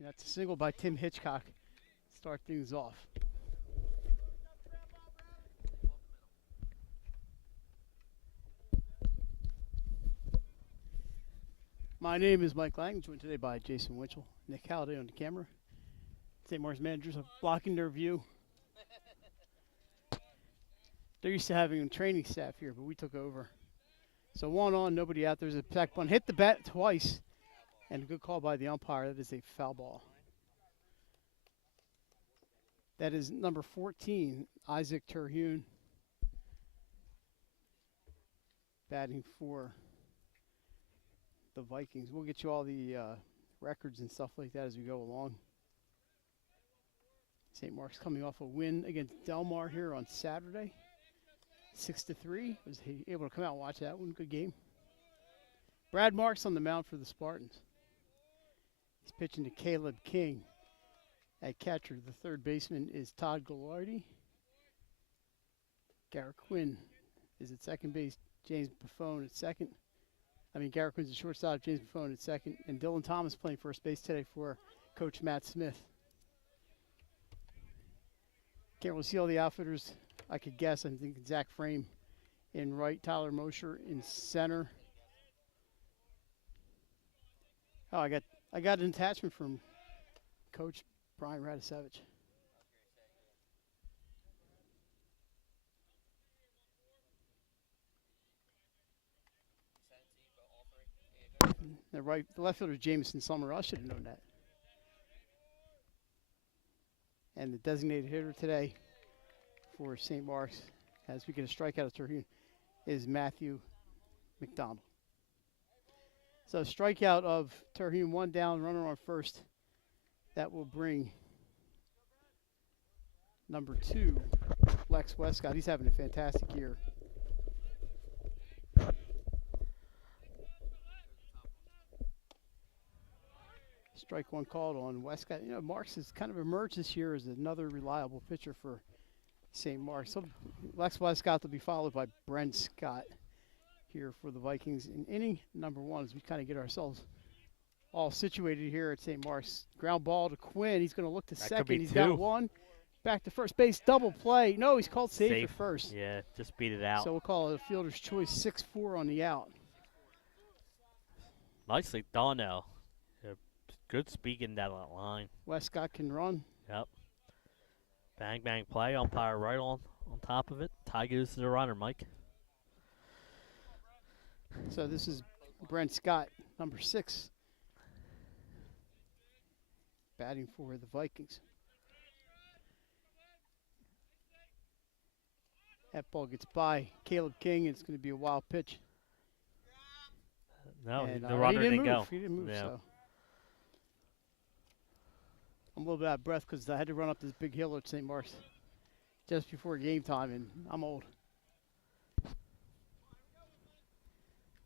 And that's a single by Tim Hitchcock. Start things off. My name is Mike Lang, joined today by Jason Winchell, Nick Halliday on the camera. St. Mark's managers are blocking their view. They're used to having a training staff here, but we took over. So 1 on, nobody out. There's a sack bunt. Hit the bat twice, and a good call by the umpire. That is a foul ball. That is number 14, Isaac Terhune, batting for the Vikings. We'll get you all the records and stuff like that as we go along. St. Mark's coming off a win against Delmar here on Saturday, 6-3. Was he able to come out and watch that one? Good game. Brad Marks on the mound for the Spartans. He's pitching to Caleb King. At catcher, the third baseman is Todd Gallardi. Garrett Quinn is at second base. James Buffone at second. Garrett Quinn's at shortstop. James Buffone at second. And Dylan Thomas playing first base today for Coach Matt Smith. Can't really see all the outfitters. I could guess. I think Zach Frame in right. Tyler Mosher in center. Oh, I got an attachment from Coach Brian Radisevich. The left fielder is Jameson Summer. I should have known that. And the designated hitter today for St. Mark's, as we get a strikeout of Terhune, is Matthew McDonald. So strikeout of Terhune, 1 down, runner on first. That will bring number 2, Lex Westcott. He's having a fantastic year. Strike 1 called on Westcott. Marks has kind of emerged this year as another reliable pitcher for St. Mark's. So Lex Westcott will be followed by Brent Scott here for the Vikings in inning number 1 as we kind of get ourselves all situated here at St. Mark's. Ground ball to Quinn. He's going to look to second. He's got 1. Back to first base. Double play. No, he's called safe for first. Yeah, just beat it out. So we'll call it a fielder's choice, 6-4 on the out. Nicely done, though. Good speaking down that line. Westcott can run. Yep. Bang, bang play. Umpire right on top of it. Tie goes to the runner, Mike. So this is Brent Scott, number 6. Batting for the Vikings. That ball gets by Caleb King. It's going to be a wild pitch. No, and, the runner didn't go. He didn't move, yeah. So. I'm a little bit out of breath because I had to run up this big hill at St. Mark's just before game time, and I'm old.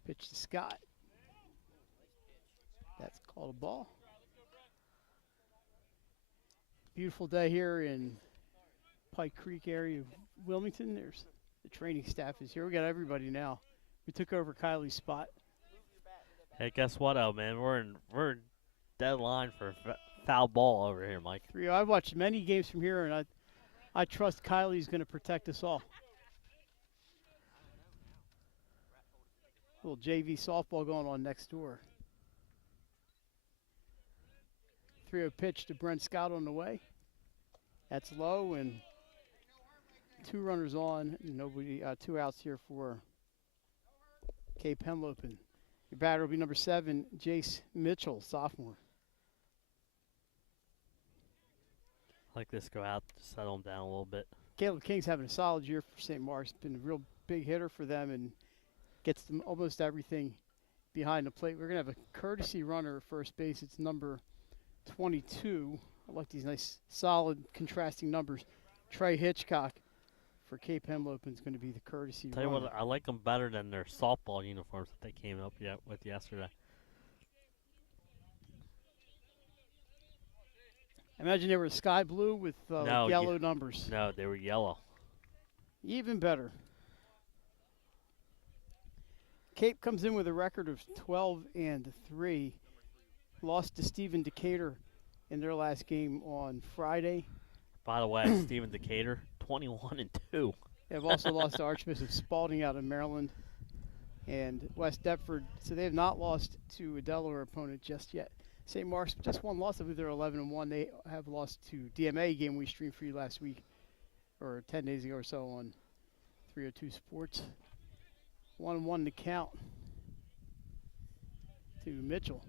Pitch to Scott. That's called a ball. Beautiful day here in Pike Creek area of Wilmington. There's the training staff is here. We got everybody now. We took over Kylie's spot. Hey, guess what, man? We're in dead line for foul ball over here, Mike. 3-0. I've watched many games from here, and I trust Kylie's going to protect us all. Little JV softball going on next door. 3-0 pitch to Brent Scott on the way. That's low, and 2 runners on, nobody, 2 outs here for Cape Henlopen. Your batter will be number 7, Jace Mitchell, sophomore. Like this go out to settle him down a little bit. Caleb King's having a solid year for St. Mark's. Been a real big hitter for them and gets them almost everything behind the plate. We're going to have a courtesy runner at first base. It's number 22. I like these nice, solid, contrasting numbers. Trey Hitchcock for Cape Henlopen is going to be the courtesy runner. Tell you what, I like them better than their softball uniforms that they came up with yesterday. Imagine they were sky blue with yellow numbers. No, they were yellow. Even better. Cape comes in with a record of 12-3. Lost to Stephen Decatur in their last game on Friday. By the way, Stephen Decatur, 21-2. They've also lost to Archbishop Spalding out of Maryland and West Deptford, so they have not lost to a Delaware opponent just yet. St. Mark's just one loss. I believe they're 11-1. They have lost to DMA, game we streamed for you last week, or 10 days ago or so on 302 Sports. 1-1 to count to Mitchell.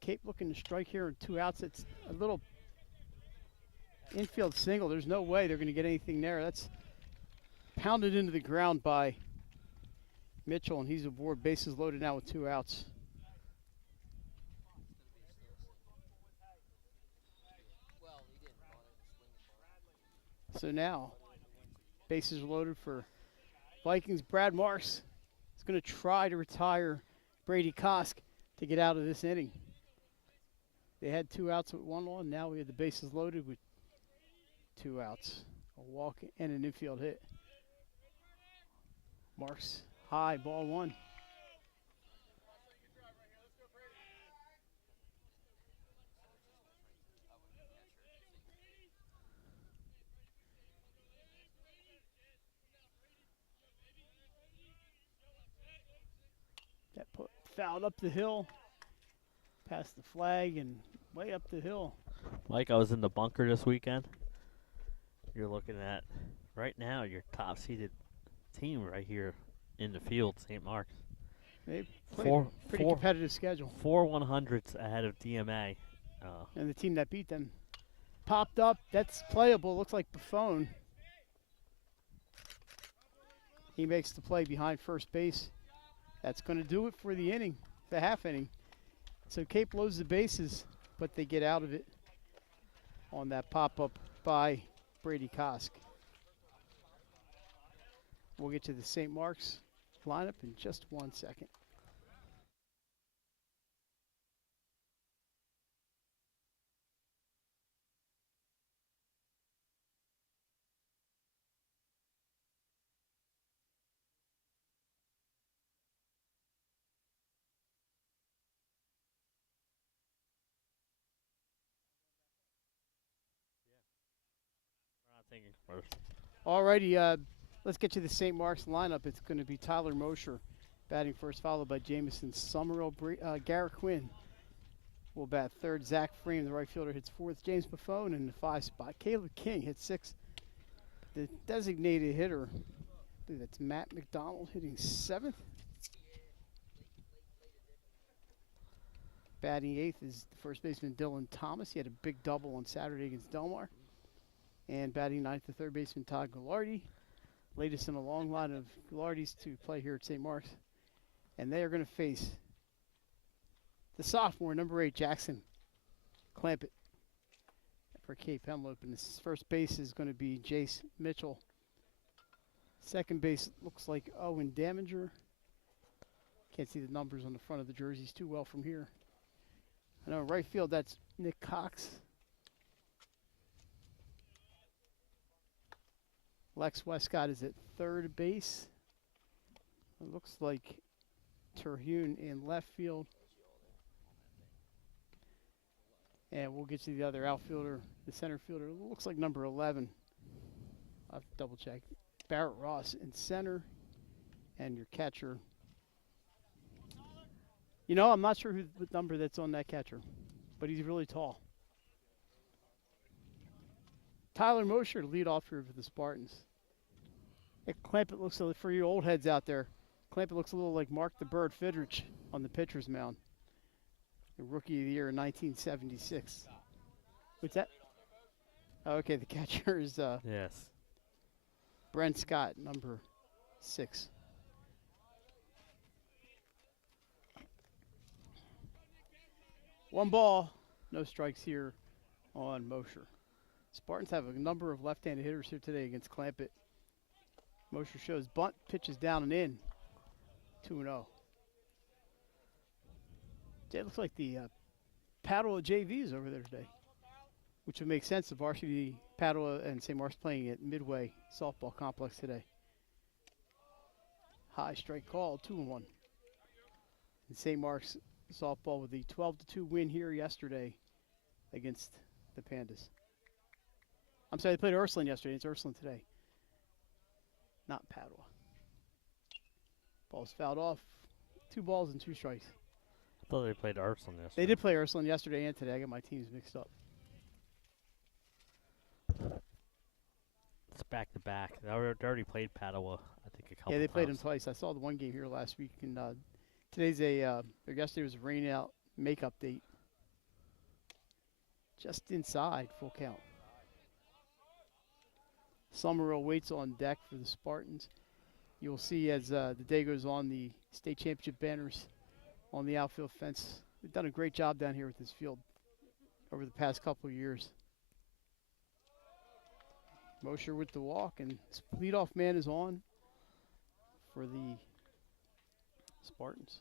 Cape looking to strike here in 2 outs. It's a little infield single. There's no way they're going to get anything there. That's pounded into the ground by Mitchell, and he's aboard. Bases loaded now with 2 outs. So now, bases are loaded for Vikings. Brad Marks is going to try to retire Brady Kosk to get out of this inning. They had 2 outs with 1 on. Now we have the bases loaded with 2 outs. A walk and an infield hit. Marks high, ball 1. That put fouled up the hill, past the flag, and way up the hill. Mike, I was in the bunker this weekend. You're looking at, right now, your top seeded team right here in the field, St. Mark's. They played pretty competitive schedule. 4 100s ahead of DMA. And the team that beat them popped up. That's playable. Looks like Buffon. He makes the play behind first base. That's going to do it for the inning, the half inning. So Cape loads the bases, but they get out of it on that pop-up by Brady Kosk. We'll get to the St. Mark's lineup in just 1 second. Alrighty, let's get to the St. Mark's lineup. It's going to be Tyler Mosher batting first, followed by Jamison Summerall. Garrett Quinn will bat third. Zach Frame, the right fielder, hits fourth. James Buffon in the 5 spot. Caleb King hits 6th. The designated hitter, I believe that's Matt McDonald, hitting 7th. Batting 8th is the first baseman Dylan Thomas. He had a big double on Saturday against Delmar. And batting 9th, the third baseman Todd Goulardi. Latest in a long line of Goulardis to play here at St. Mark's. And they are going to face the sophomore, number 8, Jackson Clampett for Cape Henlopen. His first base is going to be Jace Mitchell. Second base looks like Owen Daminger. Can't see the numbers on the front of the jerseys too well from here. I know right field, that's Nick Cox. Lex Westcott is at third base. It looks like Terhune in left field. And we'll get to the other outfielder, the center fielder. It looks like number 11. I'll have to double check. Barrett Ross in center. And your catcher. You know, I'm not sure what number that's on that catcher, but he's really tall. Tyler Mosher, lead off here for the Spartans. Clampett looks, for you old heads out there, Clampett looks a little like Mark the Bird Fidrich on the pitcher's mound. The rookie of the year in 1976. What's that? Oh, okay, the catcher is Yes. Brent Scott, number 6. One ball, no strikes here on Mosher. Spartans have a number of left-handed hitters here today against Clampett. Mosher shows bunt, pitches down and in. 2-0. It looks like the Padua JVs over there today, which would make sense. The varsity Padua and St. Mark's playing at Midway Softball Complex today. High strike call, 2-1. And St. Mark's softball with the 12-2 win here yesterday against the Pandas. I'm sorry, they played Ursuline yesterday. It's Ursuline today, not Padua. Ball's fouled off. 2 balls and 2 strikes. I thought they played Ursuline yesterday. They did play Ursuline yesterday and today. I got my teams mixed up. It's back to back. They already played Padua, I think, a couple Yeah, they played them times. twice. I saw the one game here last week, and today's or yesterday was a rain out makeup date. Just inside full count. Summerall waits on deck for the Spartans. You'll see as the day goes on, the state championship banners on the outfield fence. They've done a great job down here with this field over the past couple of years. Mosher with the walk, and leadoff man is on for the Spartans.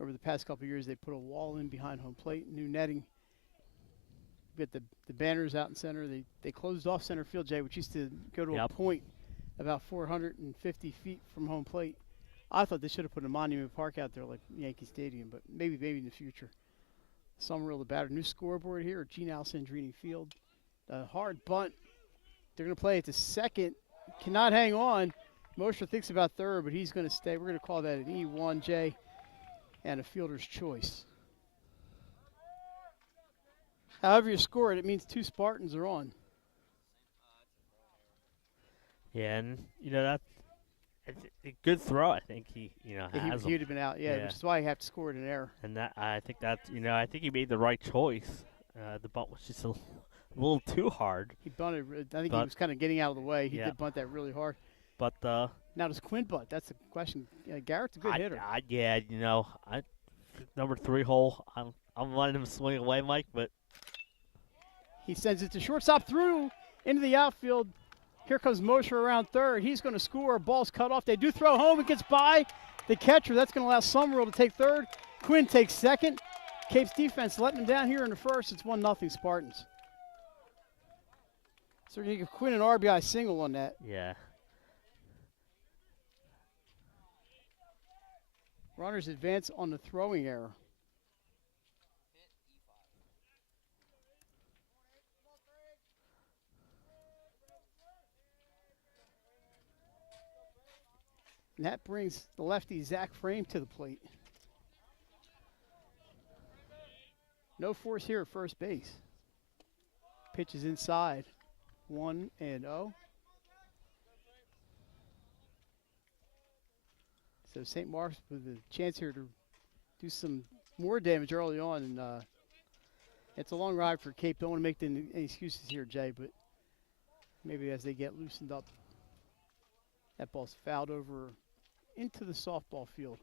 Over the past couple of years, they put a wall in behind home plate, new netting. You got the banners out in center. They closed off center field, Jay, which used to go to a point about 450 feet from home plate. I thought they should have put a monument park out there like Yankee Stadium, but maybe in the future. Summerall the batter. New scoreboard here at Gene Alessandrini Field. A hard bunt. They're going to play it to second. Cannot hang on. Mosher thinks about third, but he's going to stay. We're going to call that an E1, Jay, and a fielder's choice. However you score it, it means 2 Spartans are on. Yeah, and that's a good throw. I think he has. He would have been out, which is why you have to score it an error. And that I think that's I think he made the right choice. The bunt was just a little too hard. He bunted. I think he was kind of getting out of the way. He did bunt that really hard. But now does Quinn bunt? That's the question. Garrett's a good hitter. Number 3 hole. I'm letting him swing away, Mike, but he sends it to shortstop through into the outfield. Here comes Mosher around third. He's going to score. Ball's cut off. They do throw home. It gets by the catcher. That's going to allow Summerall to take third. Quinn takes second. Cape's defense letting him down here in the first. It's 1-0 Spartans. So you give Quinn an RBI single on that. Yeah. Runners advance on the throwing error. And that brings the lefty Zach Frame to the plate. No force here at first base. Pitch is inside. 1-0. So St. Mark's with a chance here to do some more damage early on. And it's a long ride for Cape. Don't want to make any excuses here, Jay, but maybe as they get loosened up. That ball's fouled over into the softball field.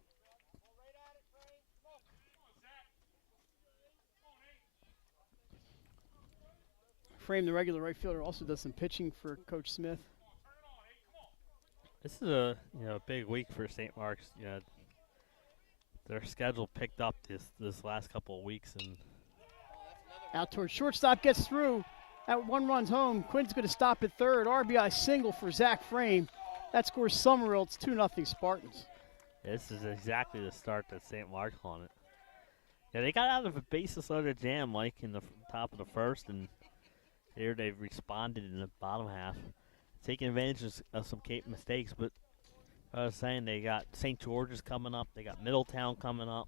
Frame, the regular right fielder, also does some pitching for Coach Smith. This is a big week for St. Mark's. Their schedule picked up this last couple of weeks, and out towards shortstop, gets through. That one runs home. Quinn's going to stop at third. RBI single for Zach Frame. That scores Summerall. It's 2-0 Spartans. This is exactly the start that St. Mark's on it. Yeah, they got out of a bases loaded jam, Mike, in the top of the first, and here they've responded in the bottom half, taking advantage of some Cape mistakes. But I was saying, they got St. George's coming up, they got Middletown coming up,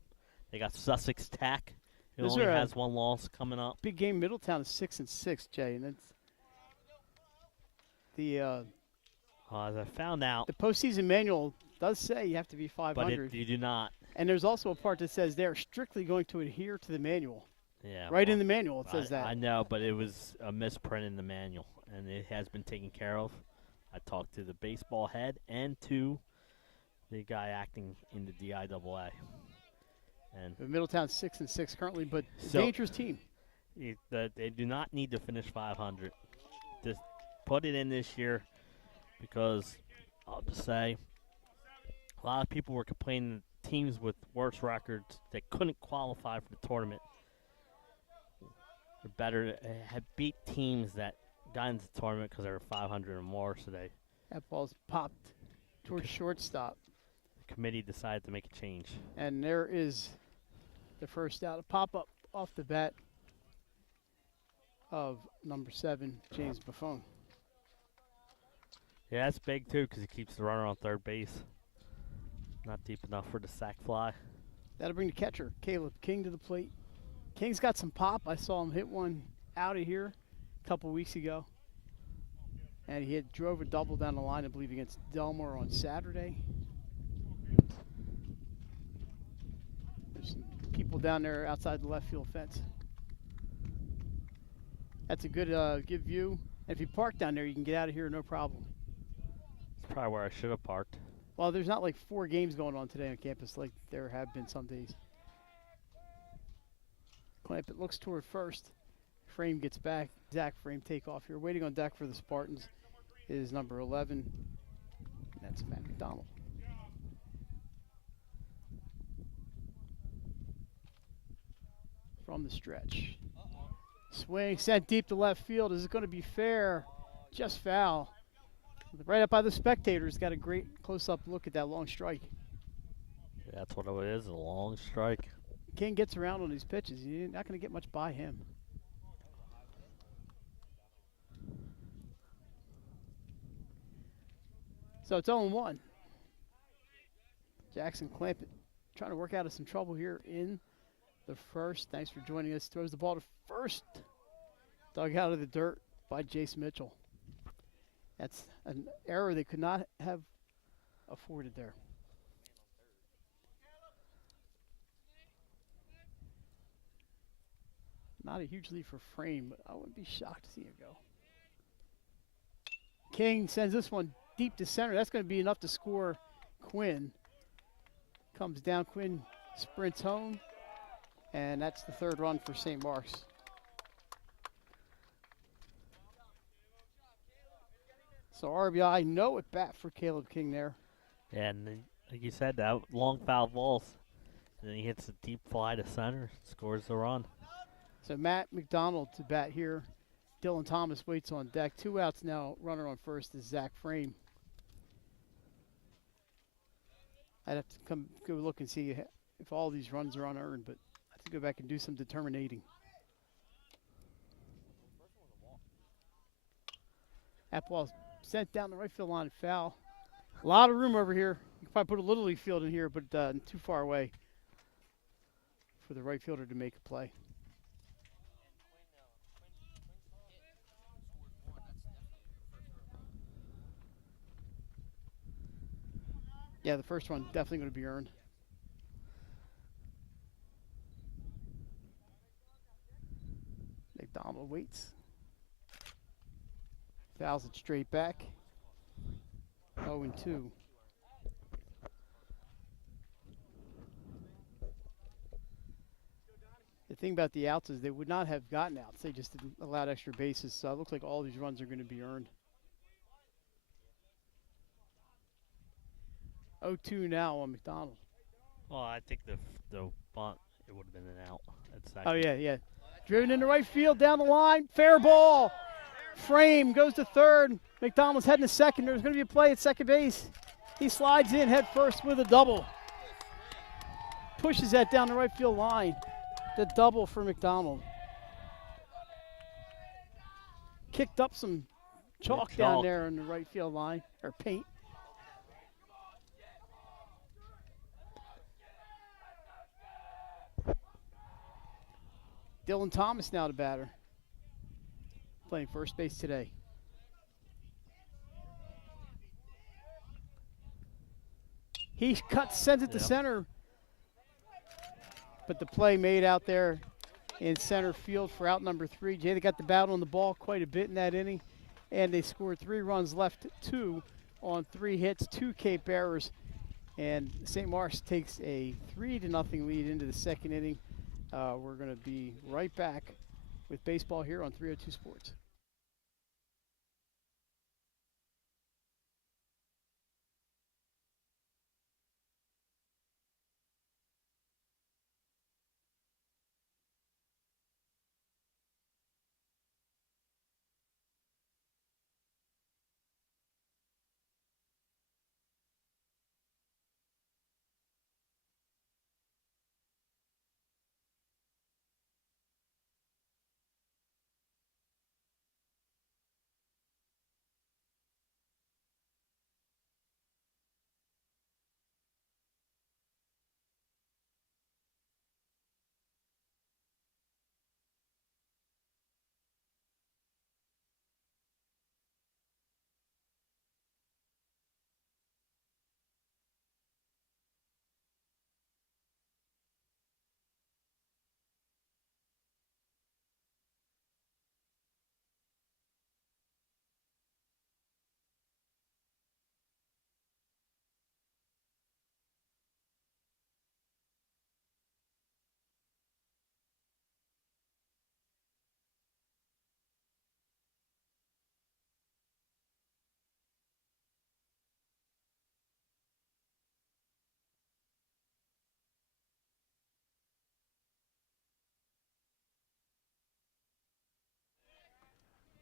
they got Sussex Tech, who only has 1 loss coming up. Big game. Middletown is 6-6, Jay, and that's the. As I found out, the postseason manual does say you have to be 500. But you do not. And there's also a part that says they're strictly going to adhere to the manual. Yeah, right in the manual it says that. I know, but it was a misprint in the manual, and it has been taken care of. I talked to the baseball head and to the guy acting in the DIAA. And Middletown's 6-6 currently, but dangerous team. They do not need to finish 500. Just put it in this year, because I'll just say a lot of people were complaining that teams with worse records that couldn't qualify for the tournament are better, have beat teams that got into the tournament because they were 500 or more. So that ball's popped towards shortstop. the committee decided to make a change. And there is the first out, a pop-up off the bat of number 7, James Buffon. Yeah, that's big too because he keeps the runner on third base. Not deep enough for the sac fly. That'll bring the catcher, Caleb King, to the plate. King's got some pop. I saw him hit one out of here a couple weeks ago. And he drove a double down the line, I believe, against Delmar on Saturday. There's some people down there outside the left field fence. That's a good view. And if you park down there, you can get out of here no problem. It's probably where I should have parked. Well, there's not like 4 games going on today on campus like there have been some days. Clampett looks toward first. Frame gets back. Zach Frame take off here. Waiting on deck for the Spartans is number 11. And that's Matt McDonald. From the stretch. Swing sent deep to left field. Is it going to be fair? Just foul. Right up by the spectators. Got a great close-up look at that long strike. Yeah, that's what it is, a long strike. King gets around on these pitches. You're not going to get much by him. So it's 0-1. Jackson Clampett trying to work out of some trouble here in the first. Thanks for joining us. Throws the ball to first. Dug out of the dirt by Jace Mitchell. That's an error they could not have afforded there. Not a huge lead for Frame, but I wouldn't be shocked to see it go. King sends this one deep to center. That's going to be enough to score Quinn. Comes down, Quinn sprints home, and that's the 3rd run for St. Mark's. So RBI, no at bat for Caleb King there. Yeah, and then, like you said, that long foul balls. And then he hits a deep fly to center, scores the run. So Matt McDonald to bat here. Dylan Thomas waits on deck. 2 outs now. Runner on first is Zach Frame. I'd have to go look and see if all these runs are unearned, but I have to go back and do some determinating. That ball's sent down the right field line, foul. A lot of room over here. You could probably put a Little League field in here, but too far away for the right fielder to make a play. Yeah, the first one definitely going to be earned. McDonald waits. Fouls it straight back. 0-2. The thing about the outs is they would not have gotten outs. They just didn't allow extra bases. So it looks like all these runs are going to be earned. 0-2 now on McDonald. Well, I think the bunt, it would have been an out. Oh, yeah. Driven into right field, down the line, fair ball. Frame goes to third. McDonald's heading to second. There's going to be a play at second base. He slides in head first with a double. Pushes that down the right field line. The double for McDonald. Kicked up some chalk down there in the right field line, or paint. Dylan Thomas now the batter. Playing first base today. He sends it to center. But the play made out there in center field for out number 3. Jay, they got the bat on the ball quite a bit in that inning. And they scored 3 runs, left 2 on 3 hits, 2 Cape errors. And St. Mark's takes a 3-0 lead into the second inning. We're going to be right back with baseball here on 302 Sports.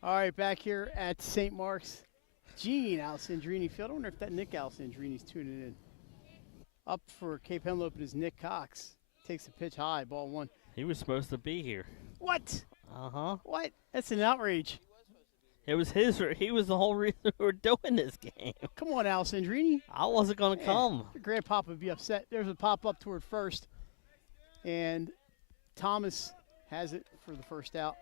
All right, back here at St. Mark's, Gene Alessandrini Field. I wonder if that Nick Alessandrini's tuning in. Up for Cape Henlopen is Nick Cox. Takes the pitch high, ball one. He was supposed to be here. What? Uh-huh. What? That's an outrage. It was he was the whole reason we were doing this game. Come on, Alessandrini. I wasn't going to come. Your grandpapa would be upset. There's a pop up toward first. And Thomas has it for the first out.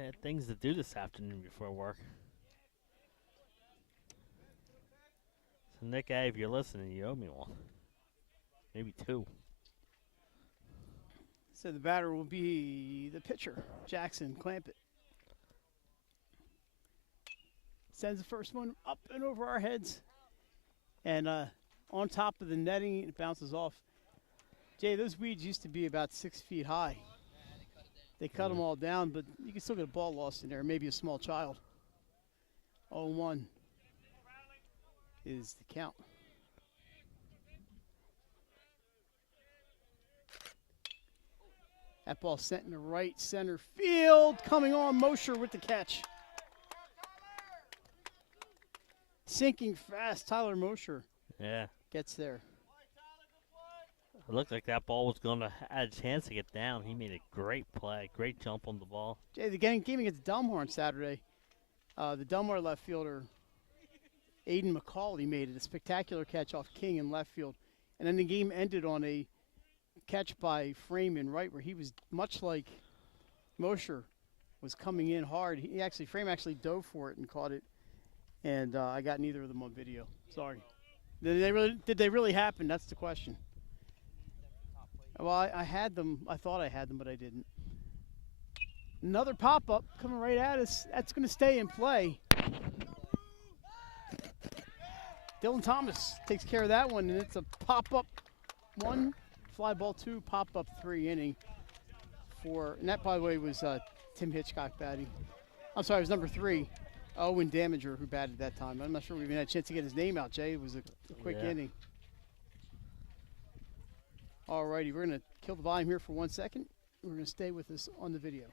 I had things to do this afternoon before work. So, Nick A., if you're listening, you owe me one. Maybe two. So the batter will be the pitcher, Jackson Clampett. Sends the first one up and over our heads. And on top of the netting, it bounces off. Jay, those weeds used to be about 6 feet high. They cut them all down, but you can still get a ball lost in there, maybe a small child. 0-1 is the count. That ball sent in the right center field. Coming on, Mosher with the catch. Sinking fast, Tyler Mosher. Yeah. Gets there. It looked like that ball was going to have a chance to get down. He made a great play, great jump on the ball. Jay, the game against Delmar on Saturday, the Delmar left fielder, Aiden McCauley, made it a spectacular catch off King in left field. And then the game ended on a catch by Freeman, right, where he was much like Mosher was coming in hard. Frame actually dove for it and caught it. And I got neither of them on video. Sorry. Did they really happen? That's the question. Well, I had them. I thought I had them, but I didn't. Another pop-up coming right at us. That's going to stay in play. Dylan Thomas takes care of that one, and it's a pop-up 1, fly ball 2, pop-up 3 inning. And that, by the way, was Tim Hitchcock batting. I'm sorry, it was number 3. Owen Damager, who batted that time. I'm not sure we even had a chance to get his name out, Jay. It was a quick inning. All righty, we're going to kill the volume here for 1 second. We're going to stay with us on the video.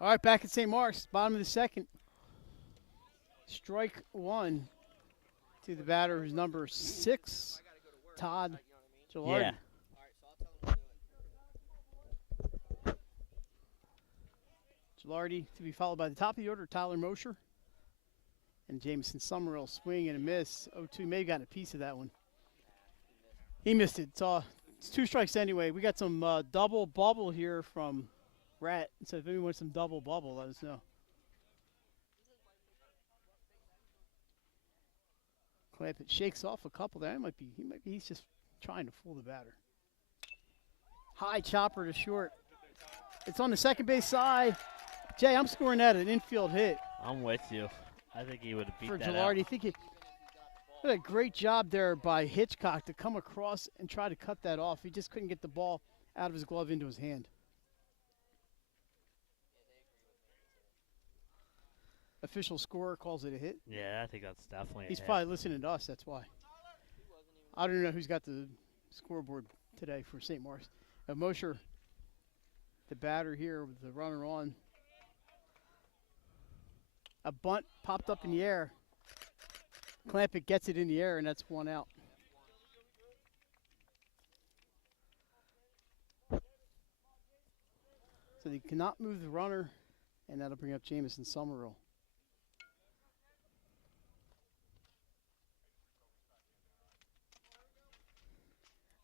All right, back at St. Mark's, bottom of the second. Strike 1 to the batter, who's number 6, Todd Gilardi. Yeah. Gilardi to be followed by the top of the order, Tyler Mosher. And Jameson Summerall swing and a miss. 0-2, maybe got a piece of that one. He missed it. It's 2 strikes anyway. We got some double bubble here from Rat. So if anyone wants some double bubble, let us know. Clampett shakes off a couple there. He's just trying to fool the batter. High chopper to short. It's on the second base side. Jay, I'm scoring that an infield hit. I'm with you. I think he would have beat for that Gilardi. out. I think he did a great job there by Hitchcock to come across and try to cut that off. He just couldn't get the ball out of his glove into his hand. Official scorer calls it a hit. Yeah, I think that's definitely He's a hit. probably listening to us, that's why. I don't know who's got the scoreboard today for St. Mark's. Mosher the batter here with the runner on. A bunt popped up in the air. Clampett gets it in the air, and that's 1 out. So they cannot move the runner, and that'll bring up Jamison Summerall.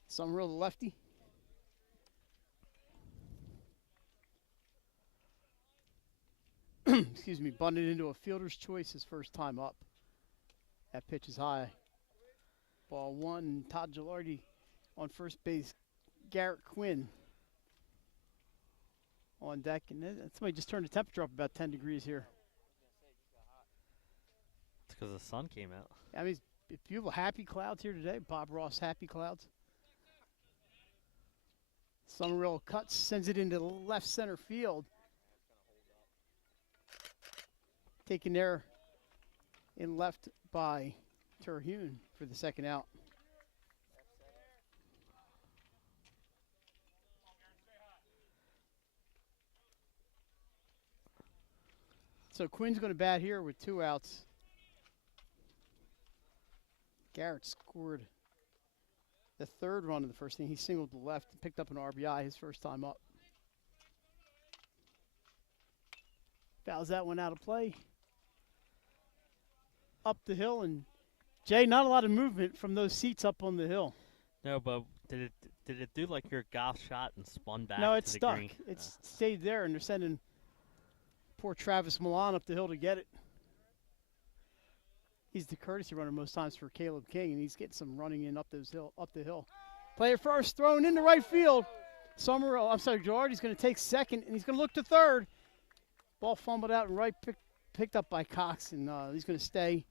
Summerall, the lefty. Excuse me, bunted into a fielder's choice his first time up. That pitch is high. Ball 1, Todd Gilardi on first base. Garrett Quinn on deck, and somebody just turned the temperature up about 10 degrees here. It's because the sun came out. I mean, it's beautiful, happy clouds here today. Bob Ross, happy clouds. Summerall cuts, sends it into left center field. Taken there in left by Terhune for the second out. So Quinn's going to bat here with 2 outs. Garrett scored the 3rd run of the first inning. He singled to left and picked up an RBI his first time up. Fouls that one out of play. Up the hill, and Jay, not a lot of movement from those seats up on the hill. No, but did it do like your golf shot and spun back? No, it's to the stuck. green? It's stayed there, and they're sending poor Travis Milan up the hill to get it. He's the courtesy runner most times for Caleb King, and he's getting some running in up the hill. Player first, thrown into right field. Gilardi's going to take second, and he's going to look to third. Ball fumbled out and right, picked up by Cox, and he's going to stay.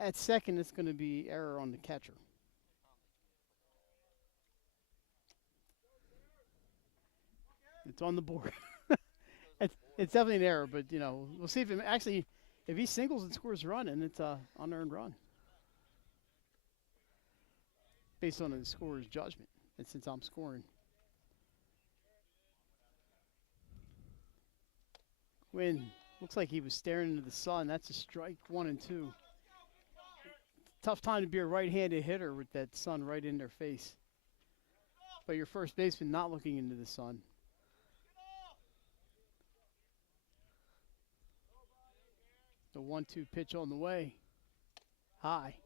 At second, it's going to be error on the catcher. It's on the board. It's definitely an error, but we'll see if he singles and scores a run, and it's an unearned run based on the scorer's judgment. And since I'm scoring, Quinn looks like he was staring into the sun. That's a strike, 1 and 2. Tough time to be a right-handed hitter with that sun right in their face. But your first baseman not looking into the sun. The 1-2 pitch on the way. High.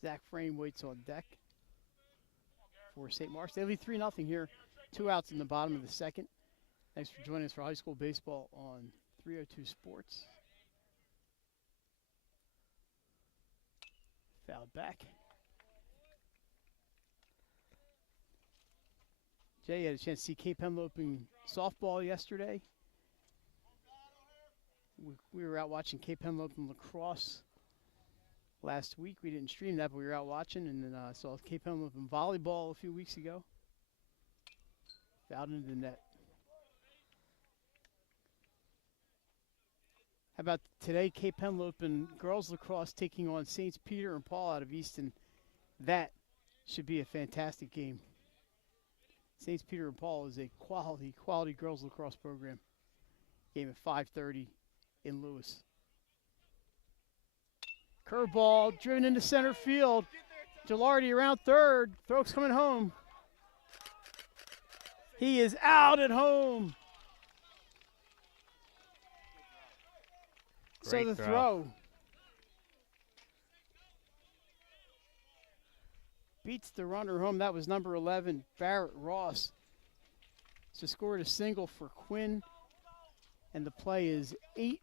Zach Frame waits on deck for St. Mark's. They lead 3-0 here. 2 outs in the bottom of the second. Thanks for joining us for high school baseball on 302 Sports. Fouled back. Jay had a chance to see Cape Henlopen softball yesterday. We were out watching Cape Henlopen lacrosse last week. We didn't stream that, but we were out watching, and then I saw Cape Henlopen volleyball a few weeks ago. Fouled into the net. How about today, Cape Henlopen girls lacrosse taking on St. Peter and Paul out of Easton. That should be a fantastic game. St. Peter and Paul is a quality girls lacrosse program. Game at 5:30 in Lewis. Curveball driven into center field. Gilardi around third. Throke's coming home. He is out at home. Great so the throw beats the runner home. That was number 11, Barrett Ross. So scored a single for Quinn, and the play is 8.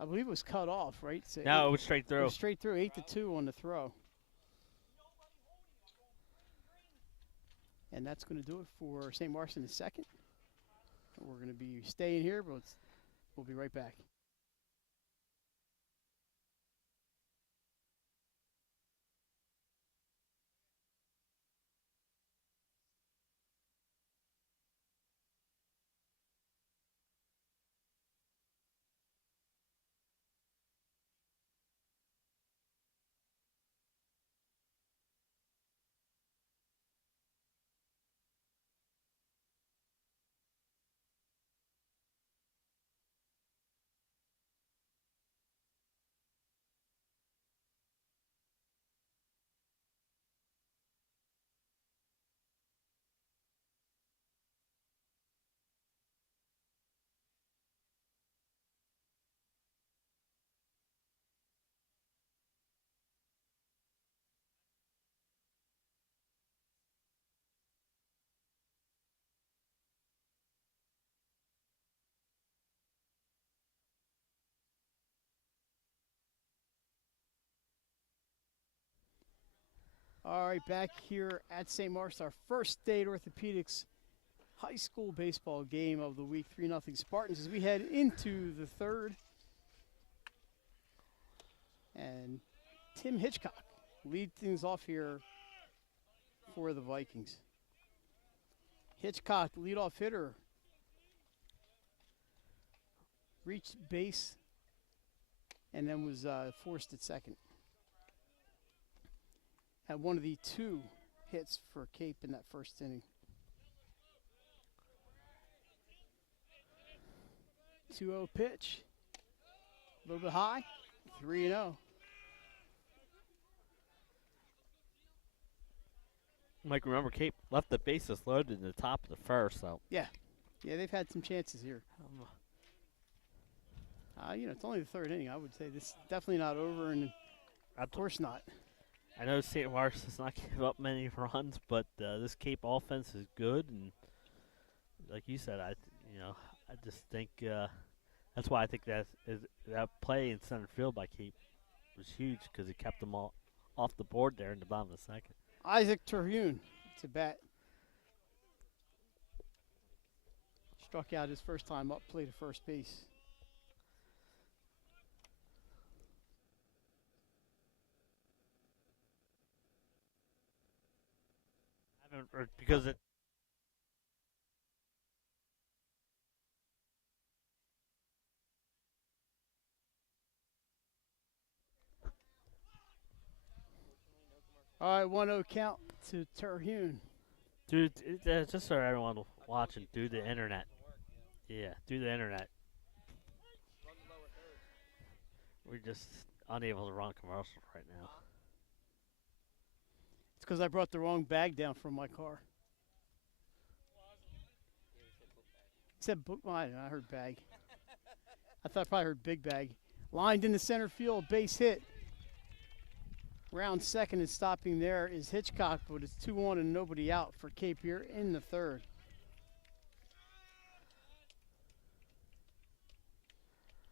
I believe it was cut off, right? So no, it was straight through. It was straight through, 8-2 on the throw. And that's going to do it for St. Mark's in the second. We're going to be staying here, but we'll be right back. All right, back here at St. Mark's, our first state orthopedics high school baseball game of the week. 3-0 Spartans as we head into the third. And Tim Hitchcock lead things off here for the Vikings. Hitchcock, the leadoff hitter, reached base and then was forced at second. Had one of the 2 hits for Cape in that first inning. 2-0 pitch. A little bit high. 3-0. Mike, remember, Cape left the bases loaded in the top of the first, so. Yeah, they've had some chances here. It's only the third inning. I would say this is definitely not over, and of course not. I know St. Mark's does not give up many runs, but this Cape offense is good, and like you said, I just think that's why I think that play in center field by Cape was huge because it kept them all off the board there in the bottom of the second. Isaac Terhune to bat. Struck out his first time up, played at first base. Because it. All right, 1-0 count to Terhune. Dude, just so everyone watching, do the internet. Yeah, do the internet. We're just unable to run commercials right now. It's because I brought the wrong bag down from my car. It said book line, I heard bag. I thought I probably heard big bag. Lined in the center field, base hit. Round second and stopping there is Hitchcock, but it's 2-1 and nobody out for Cape here in the third.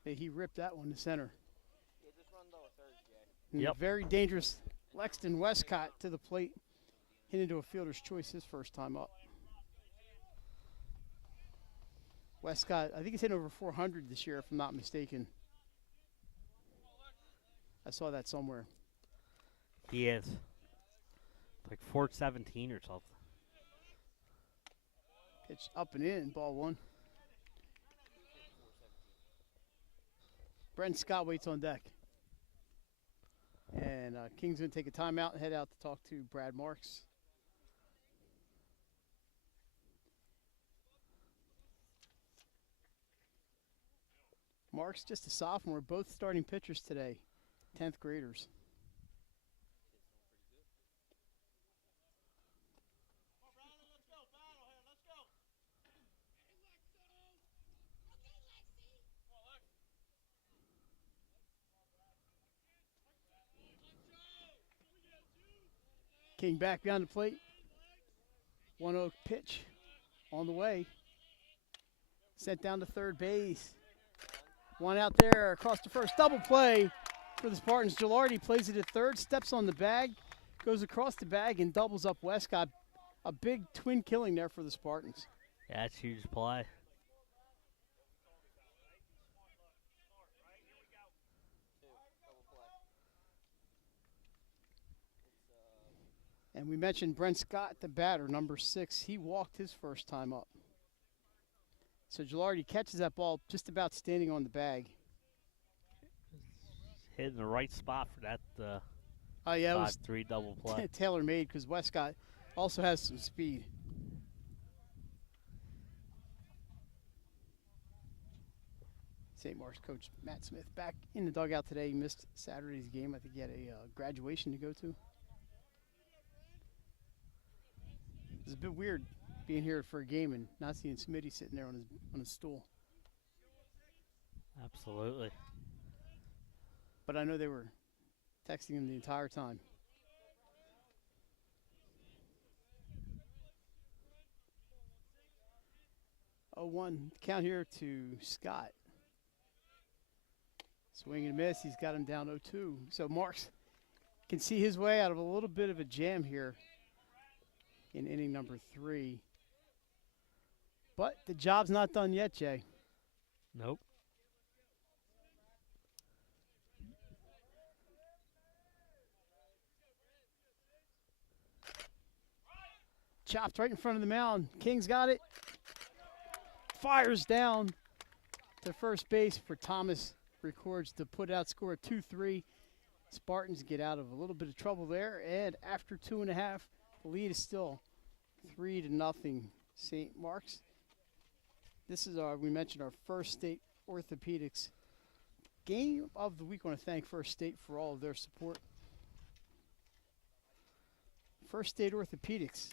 He ripped that one to center. Yep. Very dangerous Lexton Westcott to the plate. Hit into a fielder's choice his first time up. Westcott, I think he's hit over 400 this year, if I'm not mistaken. I saw that somewhere. He is. Like 417 or something. Pitch up and in, ball 1. Brent Scott waits on deck. And King's going to take a timeout and head out to talk to Brad Marks. Marks, just a sophomore, both starting pitchers today, 10th graders. King back behind the plate. 1-0 pitch on the way. Sent down to third base. One out there across the first. Double play for the Spartans. Gilardi plays it at third, steps on the bag, goes across the bag and doubles up Westcott. A big twin killing there for the Spartans. Yeah, that's a huge play. And we mentioned Brent Scott, the batter, number 6. He walked his first time up. So Gilardi catches that ball just about standing on the bag. Hitting the right spot for that It was 5-3 double play. tailor-made because Westcott also has some speed. St. Mark's coach Matt Smith back in the dugout today. He missed Saturday's game. I think he had a graduation to go to. It's a bit weird being here for a game and not seeing Smitty sitting there on his stool. Absolutely. But I know they were texting him the entire time. Oh, 1 count here to Scott. Swing and miss. He's got him down 0-2. So Marks can see his way out of a little bit of a jam here in inning number 3. But the job's not done yet, Jay. Nope. Chopped right in front of the mound. King's got it. Fires down to first base for Thomas. Records the put out score 2-3. Spartans get out of a little bit of trouble there. And after 2.5, the lead is still 3-0 St. Mark's. This is we mentioned our First State Orthopedics game of the week. I want to thank First State for all of their support. First State Orthopedics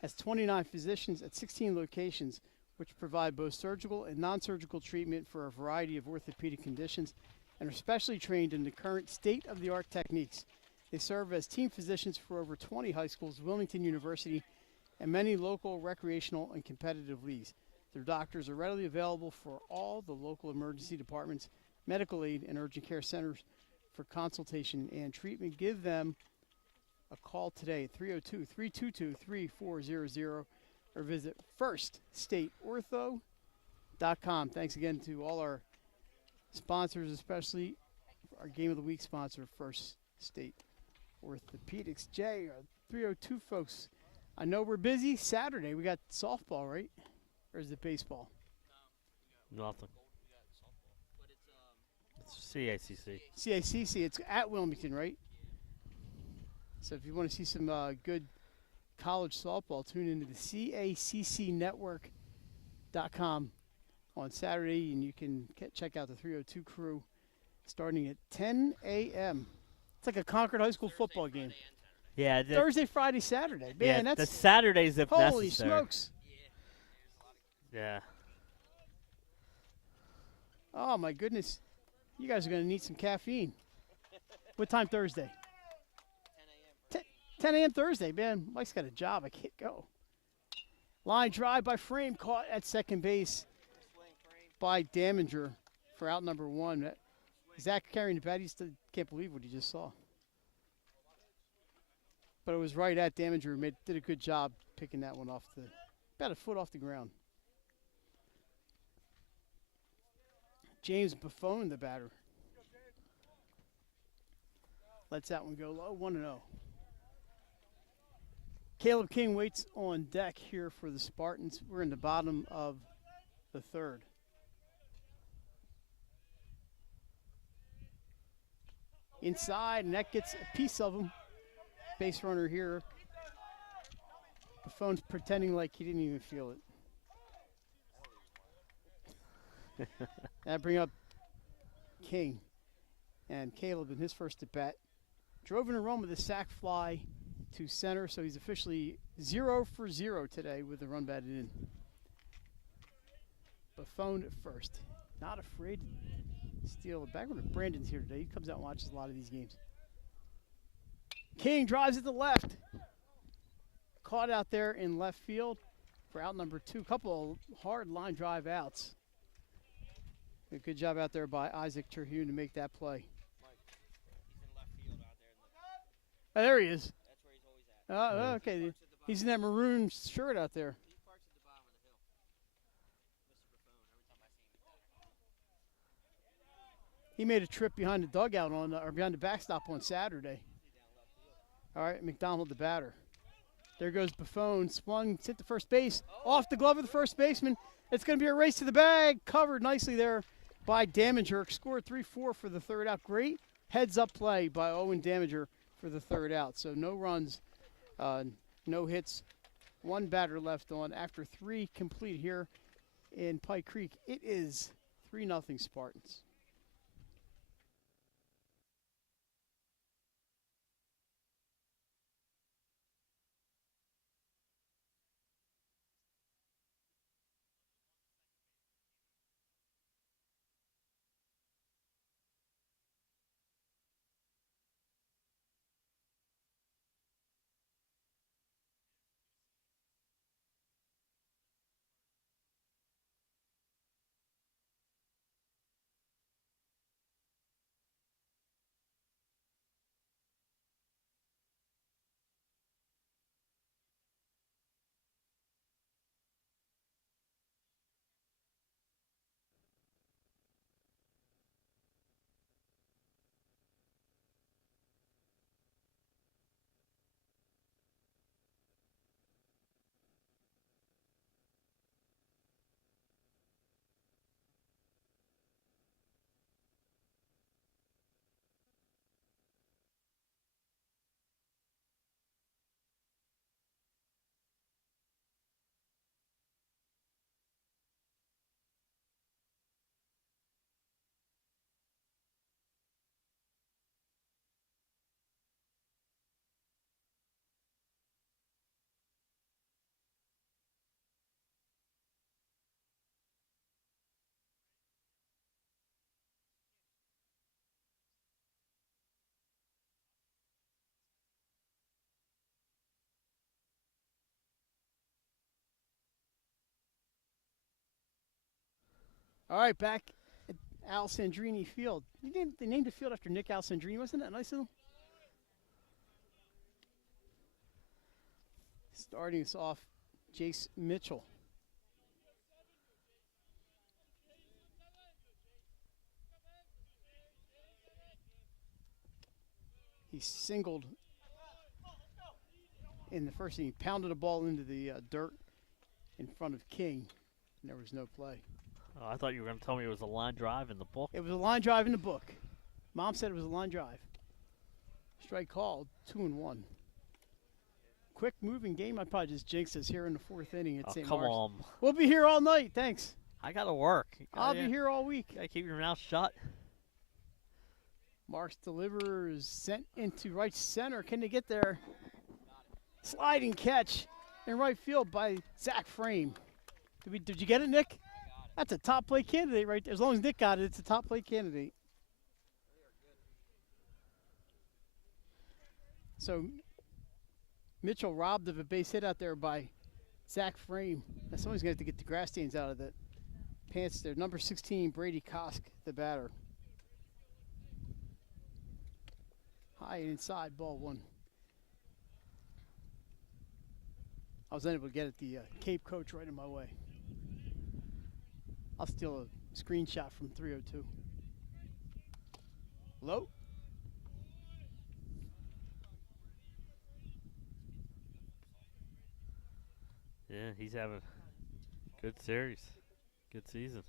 has 29 physicians at 16 locations, which provide both surgical and non-surgical treatment for a variety of orthopedic conditions and are specially trained in the current state-of-the-art techniques. They serve as team physicians for over 20 high schools, Wilmington University, and many local recreational and competitive leagues. Their doctors are readily available for all the local emergency departments, medical aid, and urgent care centers for consultation and treatment. Give them a call today at 302-322-3400 or visit firststateortho.com. Thanks again to all our sponsors, especially our Game of the Week sponsor, First State Orthopedics. Jay, 302 folks. I know we're busy. Saturday, we got softball, right? Or is it baseball? Nothing. It's CACC. CACC. It's at Wilmington, right? So if you want to see some good college softball, tune into the caccnetwork.com on Saturday, and you can check out the 302 crew starting at 10 a.m. It's like a Concord High School football game. Yeah. Thursday, Friday, Saturday. Man, yeah, that's the Saturdays if holy necessary. smokes. Yeah. Oh, my goodness. You guys are going to need some caffeine. What time Thursday? 10 a.m. Thursday. Man, Mike's got a job. I can't go. Line drive by Frame, caught at second base by Daminger for out number 1. Zach carrying the bat. He still can't believe what he just saw. But it was right at Daminger. Did a good job picking that one off about a foot off the ground. James Buffon, the batter. Lets that one go low, 1-0. Caleb King waits on deck here for the Spartans. We're in the bottom of the 3rd. Inside, and that gets a piece of him. Base runner here. Buffon's pretending like he didn't even feel it. That bring up King. And Caleb in his first at bat drove in a run with a sac fly to center, so he's officially 0 for 0 today with the run batted in. Buffon at first. Not afraid to steal it. Back when Brandon's here today, he comes out and watches a lot of these games. King drives it to left. Caught out there in left field for out number 2. Couple of hard line drive outs. A good job out there by Isaac Terhune to make that play. Oh, there he is. Oh, okay. He's in that maroon shirt out there. He made a trip behind the dugout or behind the backstop on Saturday. All right, McDonald the batter. There goes Buffon, swung, hit the first base, off the glove of the first baseman. It's going to be a race to the bag, covered nicely there by Daminger. Scored 3-4 for the 3rd out. Great heads-up play by Owen Daminger for the 3rd out. So no runs, no hits, 1 batter left on after 3 complete here in Pike Creek. It is 3-0 Spartans. All right, back at Alessandrini Field. They named the field after Nick Alessandrini. Wasn't that nice of them? Starting us off, Jace Mitchell. He singled in the first inning. He pounded a ball into the dirt in front of King, and there was no play. Oh, I thought you were going to tell me it was a line drive in the book. It was a line drive in the book. Mom said it was a line drive. Strike called, 2-1. Quick moving game. I'd probably just jinx us here in the fourth inning at St. Mark's. Come on. We'll be here all night. Thanks. I got to work. I'll be here all week. You got to keep your mouth shut. Marks delivers, sent into right center. Can they get there? Sliding catch in right field by Zach Frame. Did you get it, Nick? That's a top play candidate right there. As long as Nick got it, it's a top play candidate. So Mitchell robbed of a base hit out there by Zach Frame. Somebody's going to have to get the grass stains out of the pants there. Number 16, Brady Kosk, the batter. High and inside, ball one. I was unable to get it. The Cape coach right in my way. I'll steal a screenshot from 302. Low. Yeah, he's having a good series. Good season.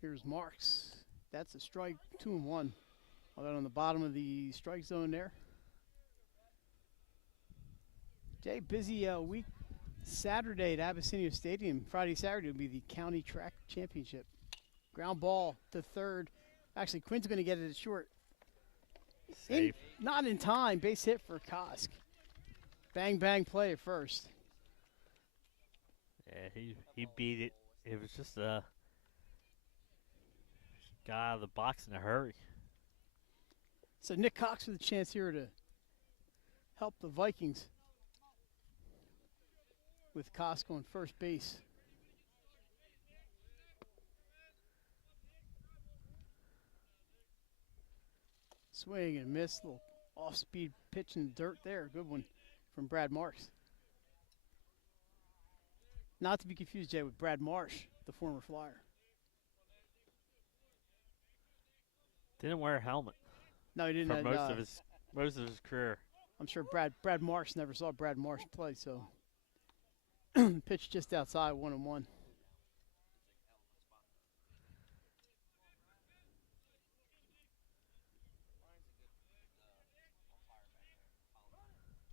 Here's Marks. That's a strike, 2-1. All that on the bottom of the strike zone there. Jay, busy week. Saturday at Abyssinia Stadium. Friday, Saturday will be the county track championship. Ground ball to third. Actually, Quinn's going to get it at short. Safe. Not in time. Base hit for Kosk. Bang, bang play at first. Yeah, he beat it. It was just a guy out of the box in a hurry. So Nick Cox with a chance here to help the Vikings with Kosk on first base. Swing and miss, little off-speed pitch in the dirt there. Good one from Brad Marsh. Not to be confused, Jay, with Brad Marsh, the former Flyer. Didn't wear a helmet. No, he didn't. For most of his career. I'm sure Brad Marsh never saw Brad Marsh play, so pitch just outside 1-1.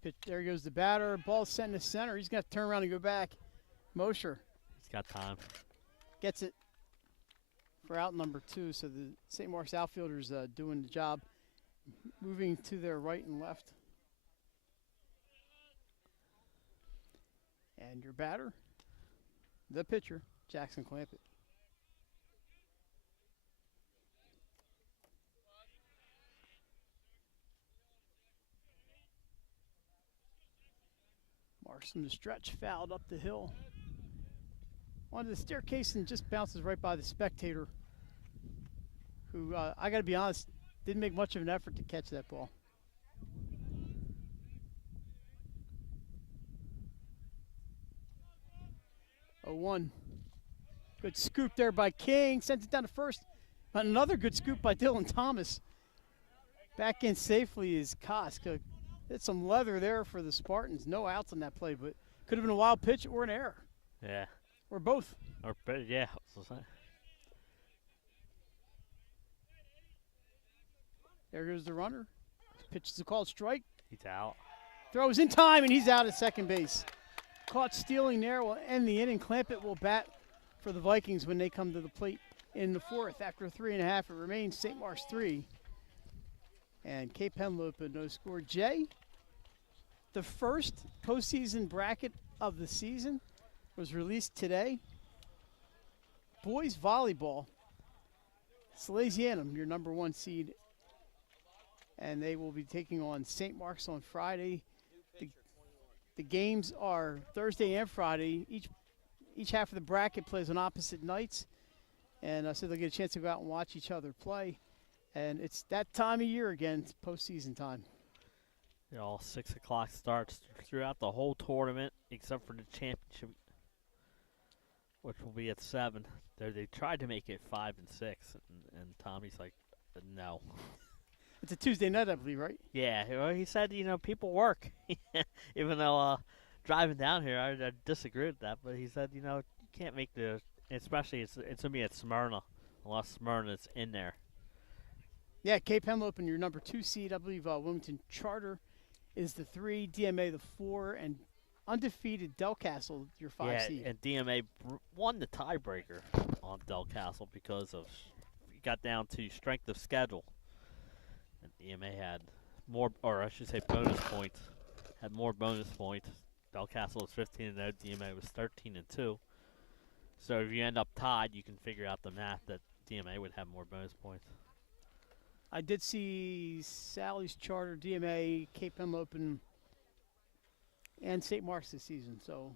Pitch, there goes the batter. Ball sent to center. He's got to turn around and go back. Mosher. He's got time. Gets it for out number 2. So the St. Mark's outfielders doing the job, moving to their right and left. And your batter, the pitcher, Jackson Clampett. Marks from the stretch, fouled up the hill. Onto the staircase and just bounces right by the spectator, who, I got to be honest, didn't make much of an effort to catch that ball. Oh, 1. Good scoop there by King. Sends it down to first. But another good scoop by Dylan Thomas. Back in safely is Kosk. Hit some leather there for the Spartans. No outs on that play, but could have been a wild pitch or an error. Yeah. Or both. Or yeah. There goes the runner. Pitch is a called strike. He's out. Throws in time, and he's out at second base. Caught stealing there will end the inning. Clampett will bat for the Vikings when they come to the plate in the fourth. After 3.5, it remains St. Mark's 3 and Cape Henlopen no score. Jay, the first postseason bracket of the season was released today. Boys volleyball, Salesianum, your number 1 seed, and they will be taking on St. Mark's on Friday. The games are Thursday and Friday. each half of the bracket plays on opposite nights, and so they'll get a chance to go out and watch each other play. And it's that time of year again. It's postseason time. All 6 o'clock starts throughout the whole tournament, except for the championship, which will be at 7. They tried to make it 5 and 6, and Tommy's like, no. It's a Tuesday night, I believe, right? Yeah, well, he said, people work. Even though driving down here, I disagree with that, but he said, you can't make especially it's going to be at Smyrna, unless Smyrna's in there. Yeah, Cape Henlopen, your number 2 seed. I believe Wilmington Charter is the 3, DMA the 4, and undefeated Del Castle, your 5 seed. And DMA won the tiebreaker on Del Castle because of got down to strength of schedule. And DMA had more, or I should say bonus points, had more bonus points. Del Castle was 15-0, DMA was 13-2. So if you end up tied, you can figure out the math that DMA would have more bonus points. I did see Sally's Charter, DMA, Cape Henlopen, and St. Mark's this season. So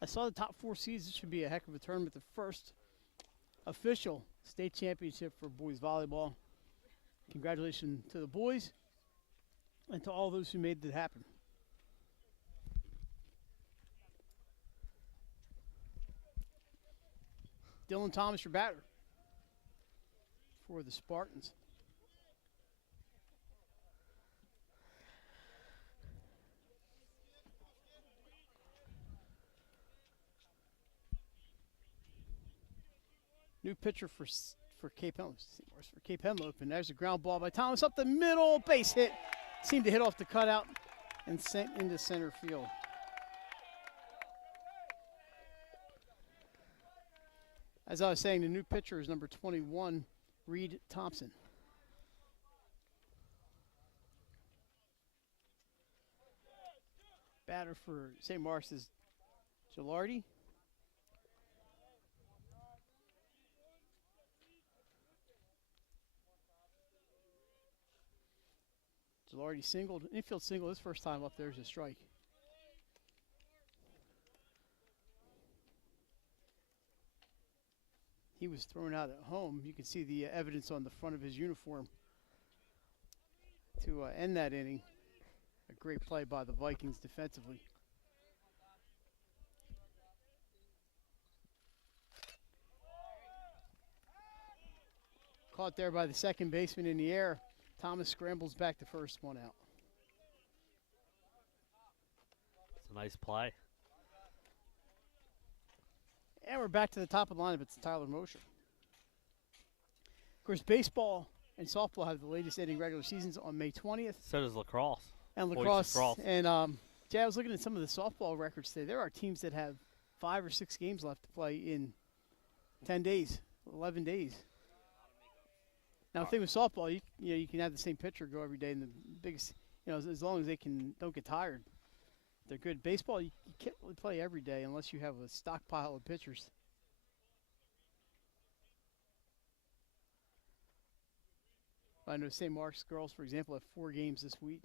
I saw the top 4 seeds. This should be a heck of a tournament. The first official state championship for boys volleyball. Congratulations to the boys and to all those who made it happen. Dylan Thomas, your batter for the Spartans. New pitcher for Cape Henlopen. There's a ground ball by Thomas up the middle, base hit. Seemed to hit off the cutout and sent into center field. As I was saying, the new pitcher is number 21, Reed Thompson. Batter for St. Mark's is Gilardi. Gilardi singled, infield single, his first time up there's a strike. He was thrown out at home. You can see the evidence on the front of his uniform to end that inning. A great play by the Vikings defensively. Caught there by the second baseman in the air. Thomas scrambles back to first, 1 out. It's a nice play. And we're back to the top of the lineup. It's Tyler Mosher. Of course, baseball and softball have the latest inning regular seasons on May 20th. So does lacrosse. And lacrosse. And yeah, I was looking at some of the softball records today. There are teams that have 5 or 6 games left to play in 10 days, 11 days. Now, the thing with softball, you can have the same pitcher go every day, and the biggest, as long as they don't get tired, they're good. Baseball, you can't really play every day unless you have a stockpile of pitchers. I know St. Mark's girls, for example, have 4 games this week.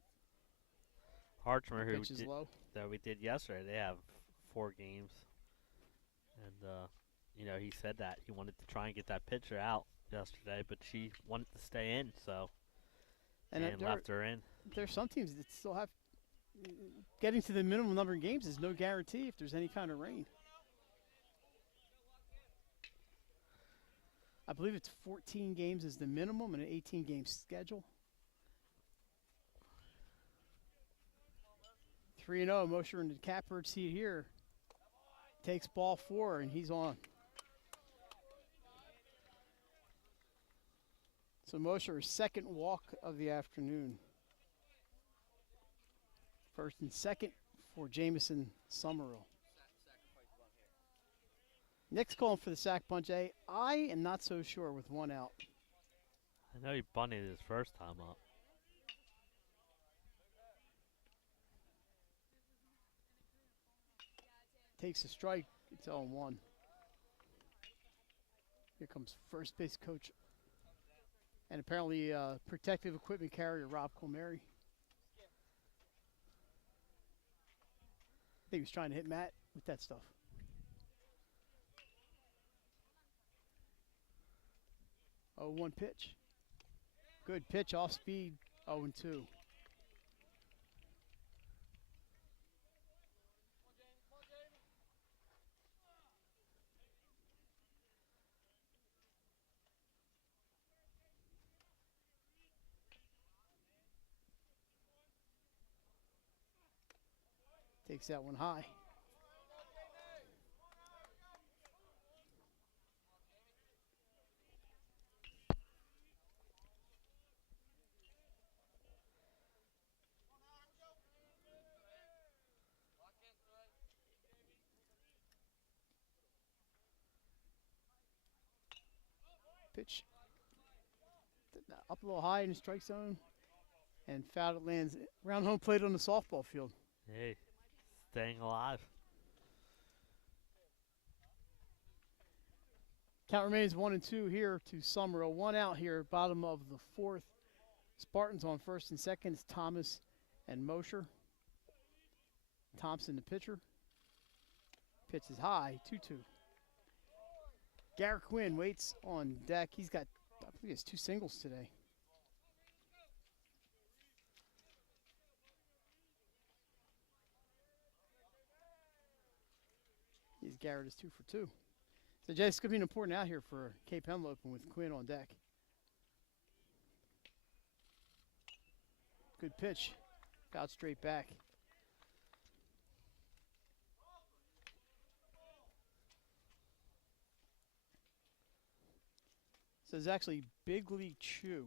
Hartmer, that we did yesterday, they have 4 games. And, he said that he wanted to try and get that pitcher out yesterday, but she wanted to stay in, so and left her in. There's some teams that still have getting to the minimum number of games is no guarantee if there's any kind of rain. I believe it's 14 games is the minimum and an 18-game schedule. 3-0, Mosher in the catbird seat here. Takes ball 4, and he's on. So Mosher's second walk of the afternoon. First and second for Jamison Summerall. Nick's calling for the sack punch. I am not so sure with 1 out. I know he bunted his first time up. Takes a strike. It's 0-1. Here comes first base coach and apparently protective equipment carrier Rob Colmary. I think he was trying to hit Matt with that stuff. Oh, 1 pitch. Good pitch, off speed. 0-2. Takes that one high. Pitch up a little high in the strike zone, and fouled. It lands around home plate on the softball field. Hey, staying alive. Count remains 1-2 here to Summerall. 1 out here, bottom of the 4th. Spartans on first and second is Thomas and Mosher. Thompson, the pitcher. Pitch is high, 2-2. Garrett Quinn waits on deck. He's got, I believe he has 2 singles today. Garrett is 2 for 2. So Jay, it's going to be an important out here for Cape Henlopen with Quinn on deck. Good pitch. Fouled straight back. So there's actually Big League Chew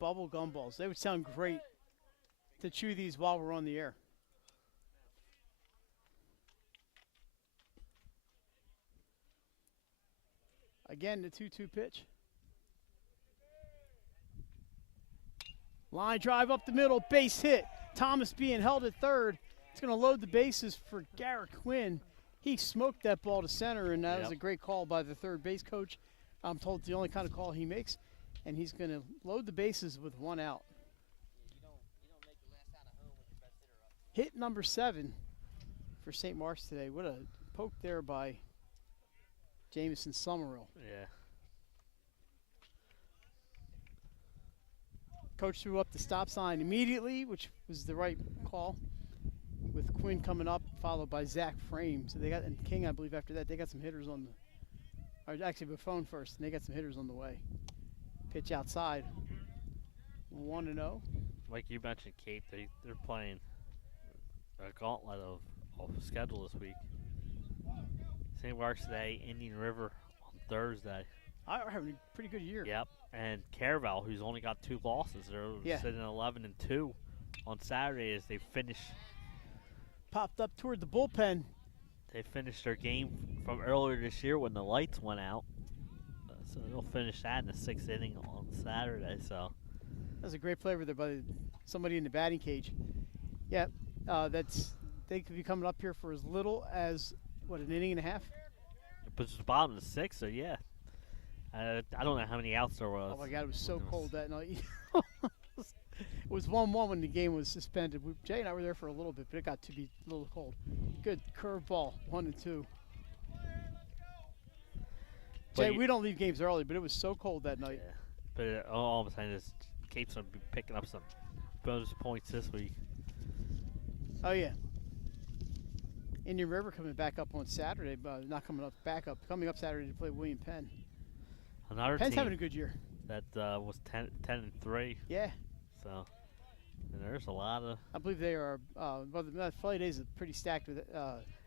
bubble gum balls. They would sound great to chew these while we're on the air. Again, the 2-2 pitch. Line drive up the middle, base hit. Thomas being held at third. It's going to load the bases for Garrett Quinn. He smoked that ball to center, and that was a great call by the third base coach. I'm told it's the only kind of call he makes, and he's going to load the bases with 1 out. You don't make the last out of home with your best hitter up. Hit number 7 for St. Mark's today. What a poke there by Jamison Summerall. Yeah. Coach threw up the stop sign immediately, which was the right call, with Quinn coming up, followed by Zach Frame. So they got, and King, I believe, after that, they got some hitters on the, or actually Buffon first, and they got some hitters on the way. Pitch outside. 1-0. Like you mentioned, Kate, they're playing a gauntlet of schedule this week. St. Mark's today, Indian River on Thursday. Are having a pretty good year. Yep, and Caravel, who's only got 2 losses, they're sitting at 11-2 on Saturday as they finish. Popped up toward the bullpen. They finished their game from earlier this year when the lights went out. So they'll finish that in the 6th inning on Saturday. So that was a great play over there by somebody in the batting cage. Yeah, they could be coming up here for as little as, what, an inning and a half? But it's the bottom of the 6th, so yeah. I don't know how many outs there was. Oh my God, it was so cold that night. It was 1-1 when the game was suspended. Jay and I were there for a little bit, but it got to be a little cold. Good curveball, 1-2. Jay, we don't leave games early, but it was so cold that night. Yeah. But all I'm saying is Cape's going to be picking up some bonus points this week. Oh, yeah. Indian River coming back up on Saturday, but not coming up, coming up Saturday to play William Penn. Another Penn's team having a good year. That was 10-3. Yeah. So and there's a lot of. I believe they are. Well, the Friday days are pretty stacked with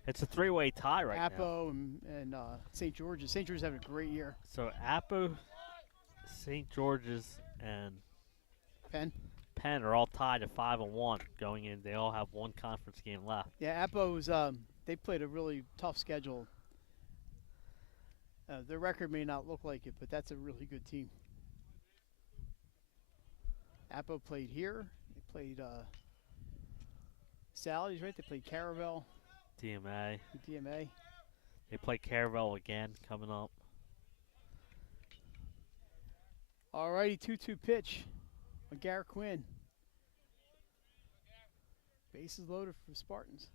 it's a 3-way tie right now. Apo and St. George's. St. George's having a great year. So Apo, St. George's, and Penn are all tied at 5-1 going in. They all have 1 conference game left. Yeah, Apo's. They played a really tough schedule. Their record may not look like it, but that's a really good team. Apo played here. They played Sally's, right? They played Caravel. DMA. DMA. They play Caravel again coming up. All righty, 2-2 pitch on Garrett Quinn. Bases loaded for the Spartans.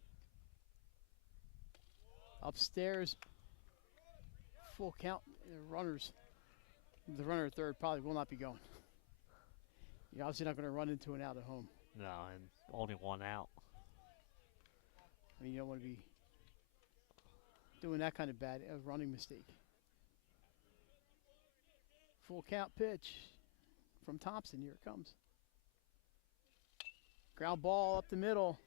Upstairs, full count. Runners. The runner at third probably will not be going. You're obviously not going to run into an out at home. No, and only one out. I mean, you don't want to be doing that kind of bad running mistake. Full count pitch from Thompson. Here it comes. Ground ball up the middle.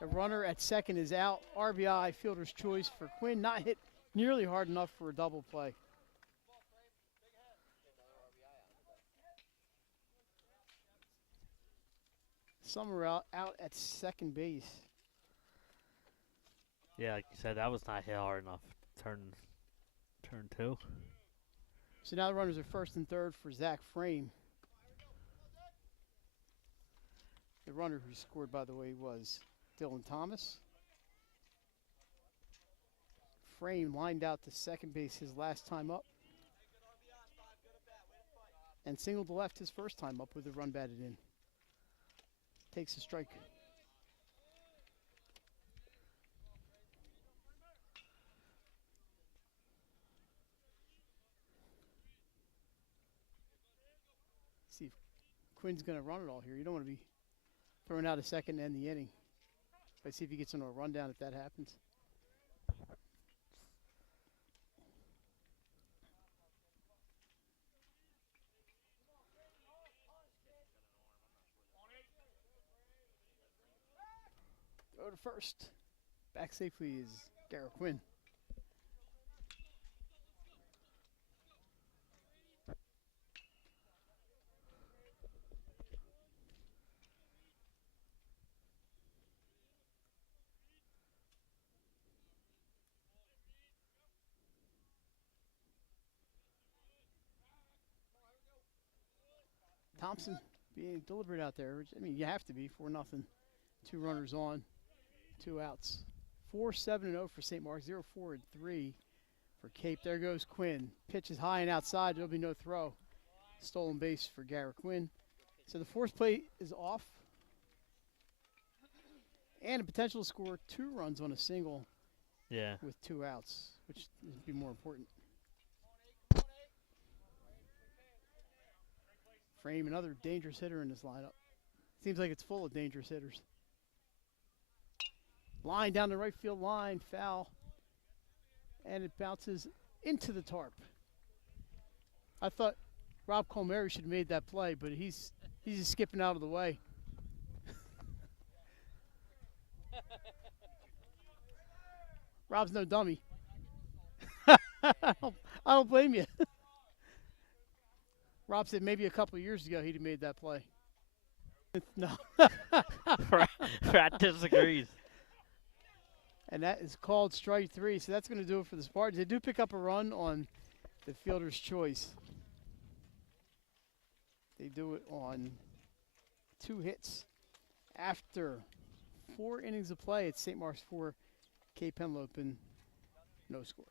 The runner at second is out. RBI, fielder's choice for Quinn. Not hit nearly hard enough for a double play. Summer out at second base. Yeah, like you said, that was not hit hard enough. Turn two. So now the runners are first and third for Zach Frame. The runner who scored, by the way, was Dylan Thomas. Frame lined out to second base his last time up. And singled to left his first time up with a run batted in. Takes a strike. See if Quinn's going to run it all here. You don't want to be throwing out a second and the inning. Let's see if he gets into a rundown if that happens. Throw to first. Back safely is Garrett Quinn. Thompson being deliberate out there. I mean, you have to be. 4-0. 2 runners on, 2 outs. 4-7-0 for St. Mark. 0-4-3 for Cape. There goes Quinn. Pitch is high and outside. There'll be no throw. Stolen base for Garrett Quinn. So the force plate is off. And a potential to score 2 runs on a single. Yeah. With 2 outs, which would be more important. Frame, another dangerous hitter in this lineup. Seems like it's full of dangerous hitters. Line down the right field line, foul. And it bounces into the tarp. I thought Rob Colmeri should have made that play, but he's just skipping out of the way. Rob's no dummy. I don't blame you. Rob said maybe a couple of years ago he'd have made that play. No. Rat disagrees. And that is called strike 3. So that's going to do it for the Spartans. They do pick up a run on the fielder's choice. They do it on 2 hits. After 4 innings of play, it's St. Mark's 4, Cape Henlopen, no score.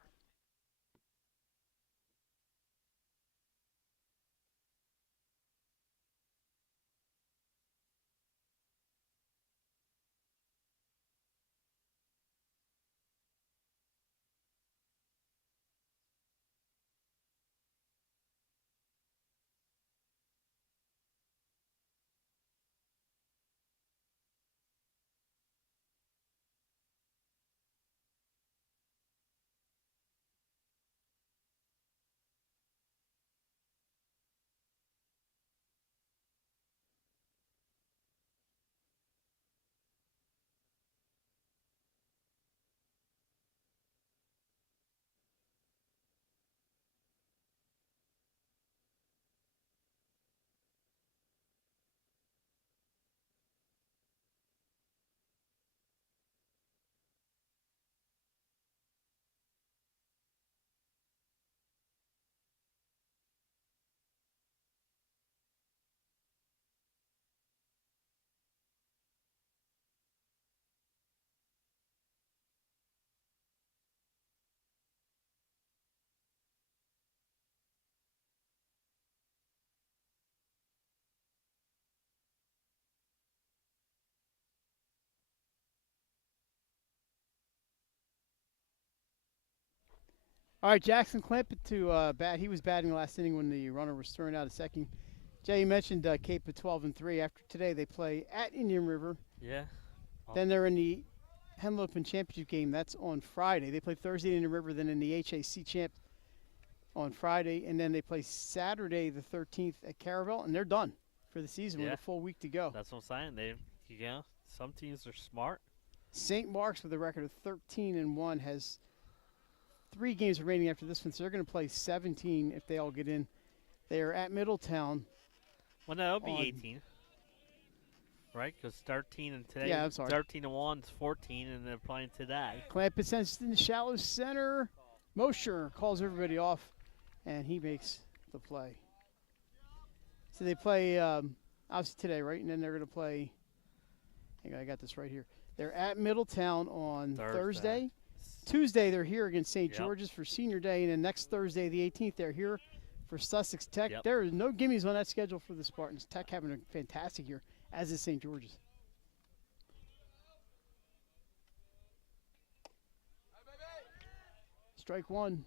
All right, Jackson Clampett to bat. He was batting last inning when the runner was thrown out a second. Jay, you mentioned Cape at 12-3. After today, they play at Indian River. Yeah. Then they're in the Henlopen Championship game. That's on Friday. They play Thursday in Indian River, then in the HAC Champ on Friday, and then they play Saturday the 13th at Caravel, and they're done for the season with Yeah. a full week to go. That's what I'm saying. Some teams are smart. St. Mark's with a record of 13-1 has 3 games remaining after this one, so they're going to play 17 if they all get in. They are at Middletown. Well, no, it'll be On- 18. Right? Because 13 and today. Yeah, I'm sorry. 13-1 is 14, and they're playing today. Clampett sends it in the shallow center. Mosher calls everybody off, and he makes the play. So they play obviously today, right? And then they're going to play. Hang on, I got this right here. They're at Middletown on Thursday. Tuesday, they're here against St. Yep. George's for Senior Day, and then next Thursday, the 18th, they're here for Sussex Tech. Yep. There is no gimmies on that schedule for the Spartans. Tech having a fantastic year, as is St. George's. Strike one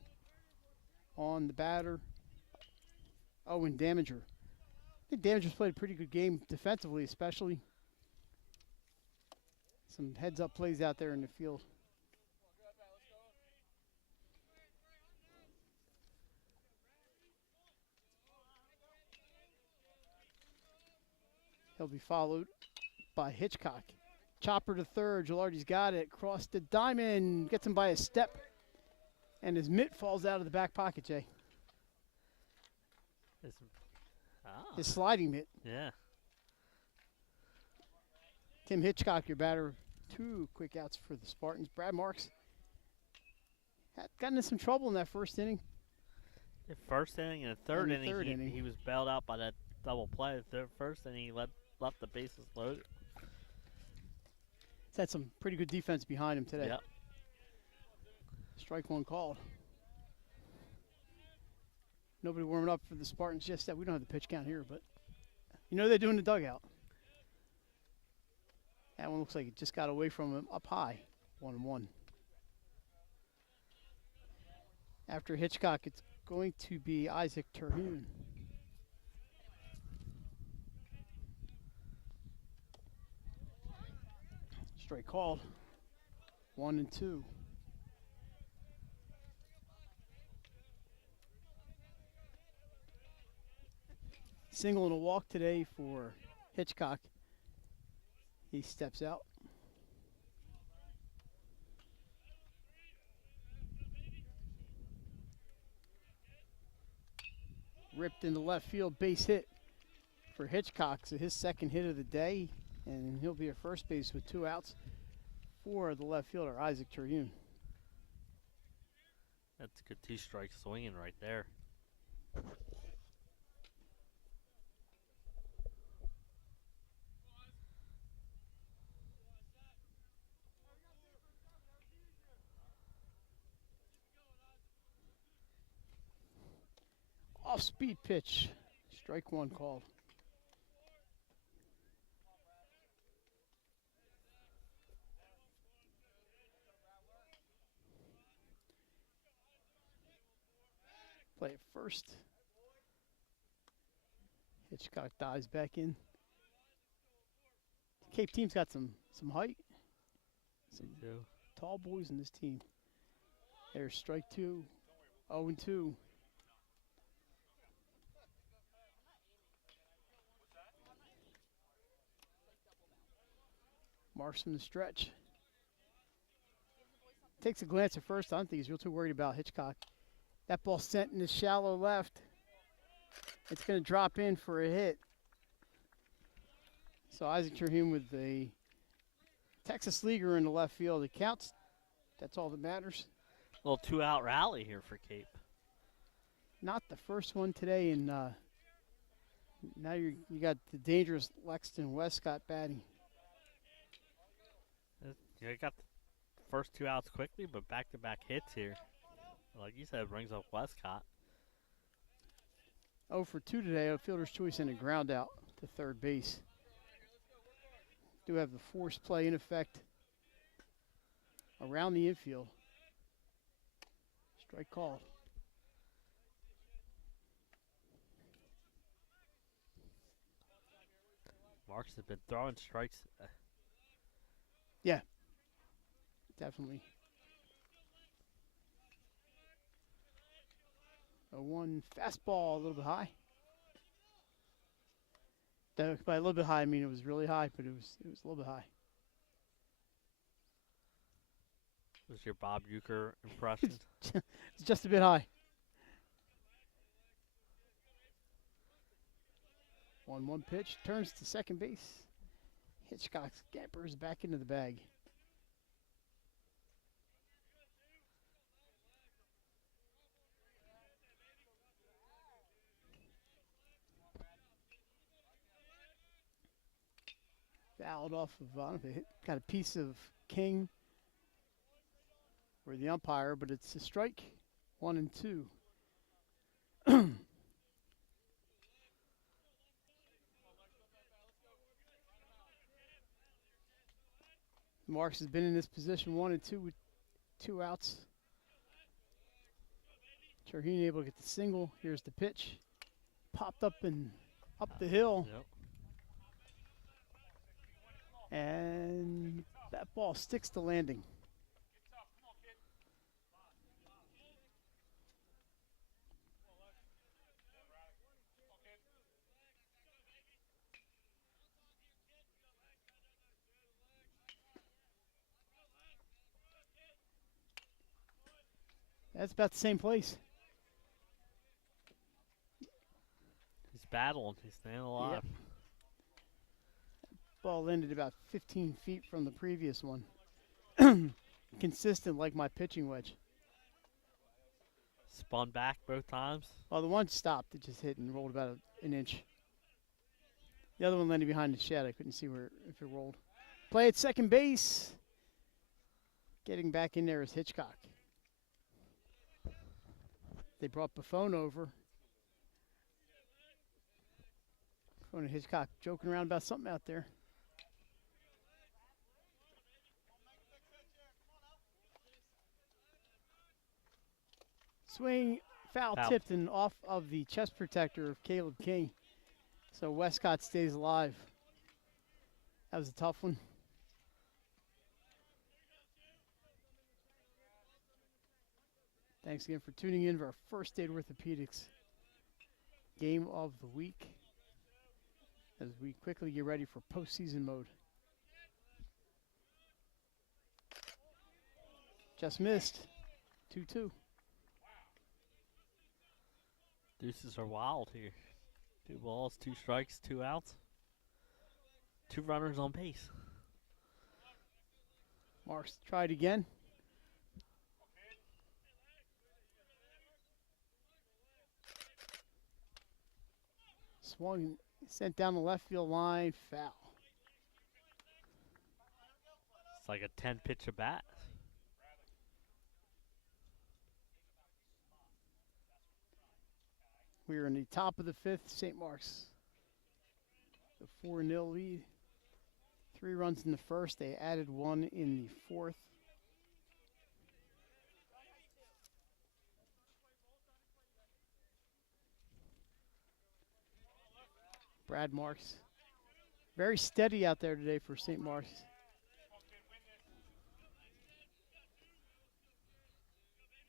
on the batter. Oh, and Damager. I think Damager's played a pretty good game defensively, especially. Some heads-up plays out there in the field. He'll be followed by Hitchcock. Chopper to third. Gilardi's got it. Cross the diamond. Gets him by a step. And his mitt falls out of the back pocket, Jay. His sliding mitt. Yeah. Tim Hitchcock, your batter. 2 quick outs for the Spartans. Brad Marks had gotten into some trouble in that first inning. The first inning and the third And the inning, third inning. he was bailed out by that double play. The first inning, he left the bases loaded. He's had some pretty good defense behind him today. Yep. Strike one called. Nobody warming up for the Spartans just yet. We don't have the pitch count here, but you know they're doing the dugout. That one looks like it just got away from him up high. 1-1. After Hitchcock, it's going to be Isaac Terhune. Strike called. 1-2. Single and a walk today for Hitchcock. He steps out. Ripped into left field, base hit for Hitchcock. So his second hit of the day, and he'll be at first base with 2 outs for the left fielder, Isaac Terhune. That's a good 2-strike swinging right there. Off-speed pitch. Strike one called. Play it first. Hitchcock dives back in. Cape team's got some height. Some tall boys in this team. There's strike 2. 0-2. Marks from the stretch. Takes a glance at first. I don't think he's real too worried about Hitchcock. That ball sent in the shallow left. It's going to drop in for a hit. So Isaac Terhune with the Texas Leaguer in the left field. It counts. That's all that matters. Little 2-out rally here for Cape. Not the first one today, and now you got the dangerous Lexington Westcott batting. You got the first 2 outs quickly, but back-to-back hits here. Like you said, brings up Westcott. 0 for 2 today. A fielder's choice and a ground out to third base. Do have the force play in effect around the infield. Strike called. Marks has been throwing strikes. Definitely. A 1 fastball, a little bit high. By a little bit high, I mean it was really high, but it was a little bit high. Was your Bob Euchre impression? It's just a bit high. 1-1 pitch, turns to second base. Hitchcock scampers back into the bag. Fouled off of, I don't know if it got a piece of King or the umpire, but it's a strike. 1-2. Marks has been in this position 1-2 with 2 outs. Terhune able to get the single. Here's the pitch. Popped up and up the hill. Yep. And that ball sticks to landing. That's about the same place. He's battling. He's staying alive. Yep. Ball landed about 15 feet from the previous one. Consistent like my pitching wedge. Spun back both times. Well, the one stopped. It just hit and rolled about an inch. The other one landed behind the shed. I couldn't see where if it rolled. Play at second base. Getting back in there is Hitchcock. They brought Buffon over. Buffon and Hitchcock joking around about something out there. Swing, foul tipped and off of the chest protector of Caleb King. So Westcott stays alive. That was a tough one. Thanks again for tuning in for our first aid orthopedics game of the week as we quickly get ready for postseason mode. Just missed. 2-2. Deuces are wild here. 2 balls, 2 strikes, 2 outs. 2 runners on base. Marks tried again. Swung, sent down the left field line, foul. It's like a 10-pitch at bat. We are in the top of the 5th. St. Mark's, the 4-0 lead. 3 runs in the first. They added 1 in the 4th. Brad Marks. Very steady out there today for St. Mark's.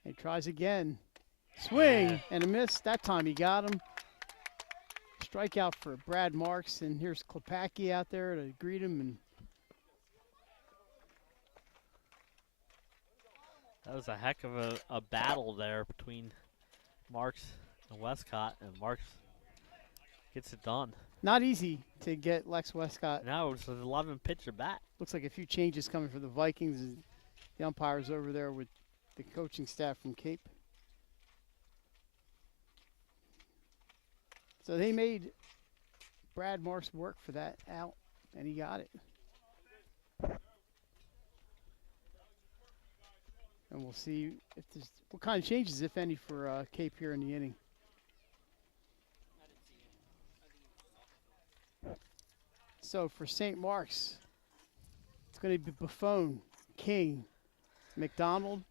He tries again. Swing and a miss. That time he got him. Strikeout for Brad Marks, and here's Klepacki out there to greet him. And that was a heck of a battle there between Marks and Westcott, and Marks gets it done. not easy to get Lex Westcott. No, it's an 11-pitch at bat. Looks like a few changes coming for the Vikings. And the umpires over there with the coaching staff from Cape. So they made Brad Marks work for that out, and he got it. And we'll see if there's what kind of changes, if any, for Cape here in the inning. So for St. Mark's, it's going to be Buffon, King, McDonald,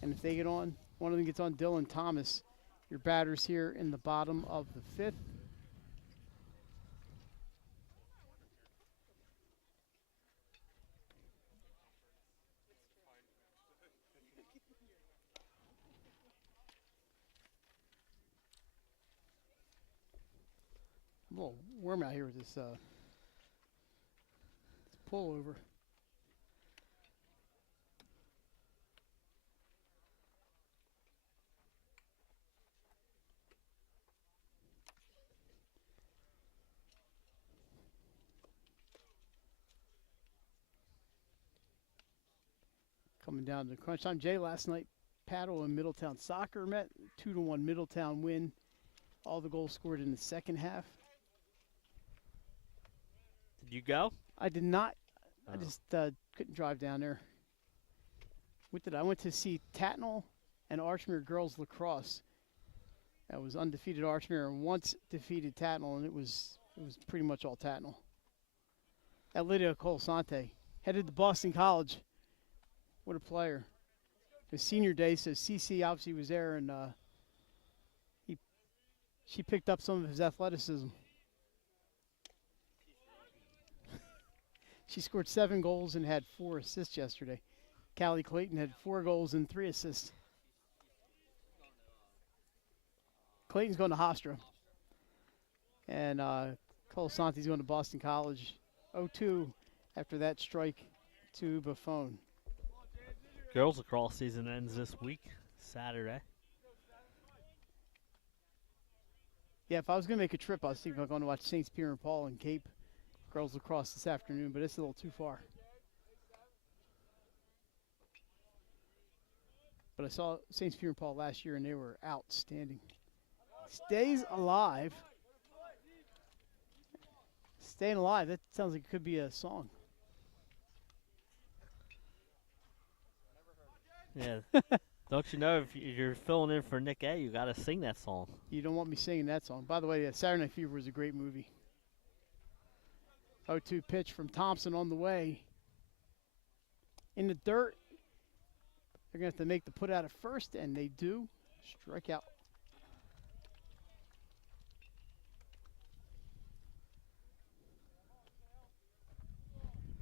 and if they get on, One of them gets on Dylan Thomas. Your batters here in the bottom of the 5th. I'm a little warm out here with this pullover. Coming down to crunch time. Jay, last night, Paddle and Middletown Soccer met. 2-1 Middletown win. All the goals scored in the second half. Did you go? I did not. I Oh. just couldn't drive down there. What did I went to see Tatnall and Archmere girls lacrosse. That was undefeated Archmere and once defeated Tatnall, and it was pretty much all Tatnall. That Lydia Colsante headed to Boston College. What a player! It was senior day, so CC obviously was there, and she picked up some of his athleticism. She scored 7 goals and had 4 assists yesterday. Callie Clayton had 4 goals and 3 assists. Clayton's going to Hofstra. And Colasante's going to Boston College. 0-2 after that strike to Buffon. Girls lacrosse season ends this week, Saturday. Yeah, if I was going to make a trip, I was thinking about going to watch St. Pierre and Paul and Cape girls lacrosse this afternoon, but it's a little too far. But I saw St. Pierre and Paul last year, and they were outstanding. Stays alive. Staying alive, that sounds like it could be a song. Yeah. Don't you know if you're filling in for Nick A, you got to sing that song. You don't want me singing that song. By the way, Saturday Night Fever was a great movie. 0-2 pitch from Thompson on the way. In the dirt. They're going to have to make the put out at first, and they do. Strike out.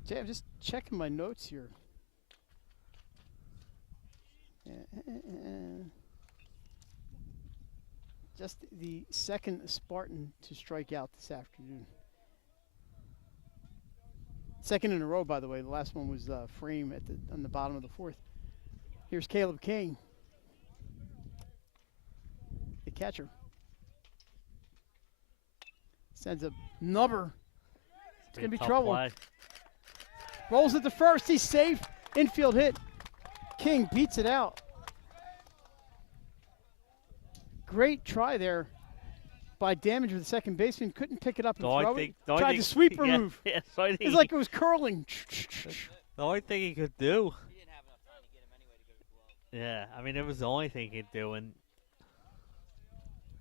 Jay, I'm just checking my notes here. Just the second Spartan to strike out this afternoon. Second in a row, by the way. The last one was Frame on the bottom of the 4th. Here's Caleb King, the catcher. Sends a nubber. It's going to be trouble. Play. Rolls at the first. He's safe. Infield hit. King beats it out. Great try there by Damage with the second baseman. Couldn't pick it up and throw it. Tried the sweeper move. Yeah, so It's like it was curling. The only thing he could do. He didn't have enough time to get him anyway to go to the glove. Yeah, I mean, it was the only thing he could do. And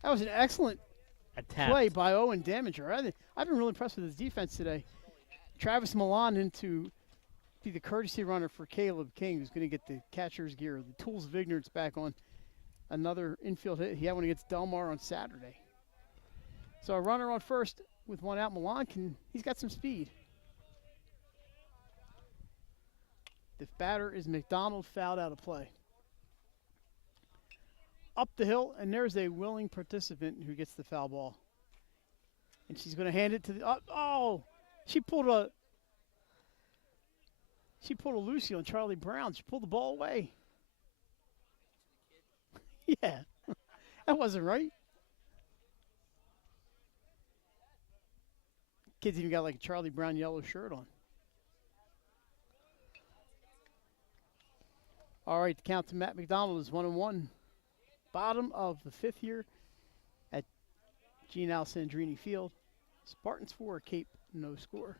That was an excellent attempt. play by Owen Damager. I've been really impressed with his defense today. Travis Milan into be the courtesy runner for Caleb King, who's going to get the catcher's gear, the tools of ignorance back on. Another infield hit. He had one against Delmar on Saturday. So a runner on first with one out. Milan he's got some speed. The batter is McDonald, fouled out of play. Up the hill, and there's a willing participant who gets the foul ball. And she's going to hand it to the she pulled a Lucy on Charlie Brown. She pulled the ball away. Yeah, that wasn't right. Kid's even got like a Charlie Brown yellow shirt on. All right, the count to Matt McDonald is 1-1. Bottom of the 5th here at Gene Alessandrini Field. Spartans 4, Cape no score.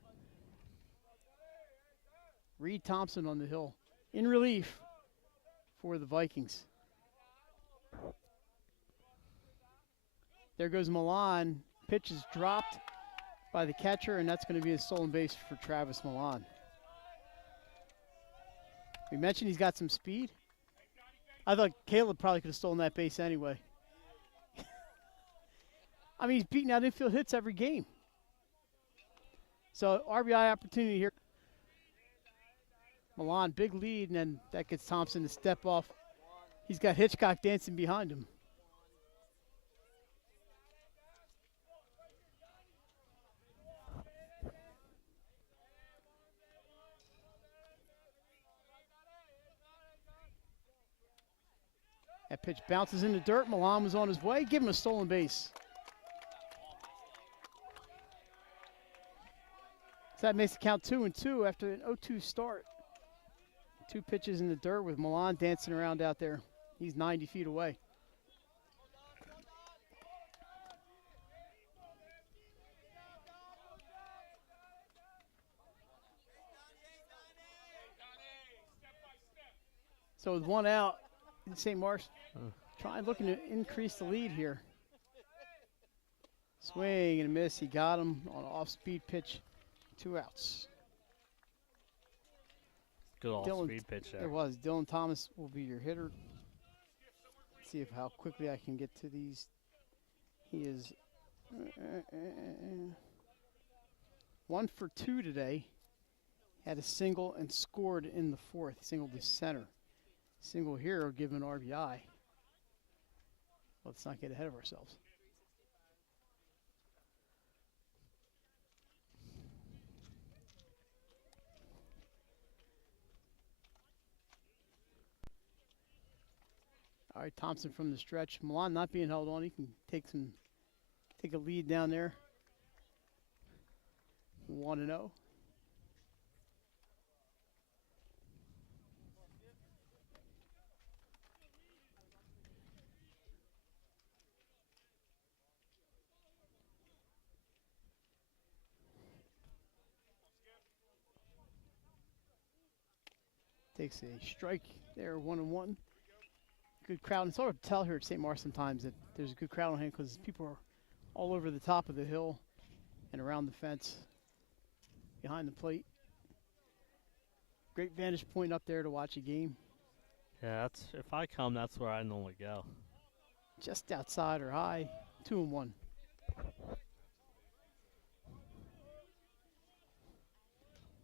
Reed Thompson on the hill in relief for the Vikings. There goes Milan. Pitch is dropped by the catcher, and that's going to be a stolen base for Travis Milan. We mentioned he's got some speed. I thought Caleb probably could have stolen that base anyway. I mean, he's beating out infield hits every game. So RBI opportunity here. Milan, big lead, and then that gets Thompson to step off. He's got Hitchcock dancing behind him. That pitch bounces in the dirt. Milan was on his way. Give him a stolen base. So that makes it count 2-2 after an 0-2 start. 2 pitches in the dirt with Milan dancing around out there. He's 90 feet away. So with 1 out, St. Mark's looking to increase the lead here. Swing and a miss. He got him on an off-speed pitch. 2 outs. Good off-speed pitch there. It was. Dylan Thomas will be your hitter. Let's see how quickly I can get to these. He is 1 for 2 today. Had a single and scored in the 4th. Single to center. Single here will give an RBI. Let's not get ahead of ourselves. All right, Thompson from the stretch. Milan not being held on. He can take a lead down there. 1-0. Takes a strike there, 1-1. Good crowd. It's hard to tell here at St. Mark's sometimes that there's a good crowd on hand because people are all over the top of the hill and around the fence, behind the plate. Great vantage point up there to watch a game. Yeah, if I come, that's where I normally go. Just outside or high, 2-1.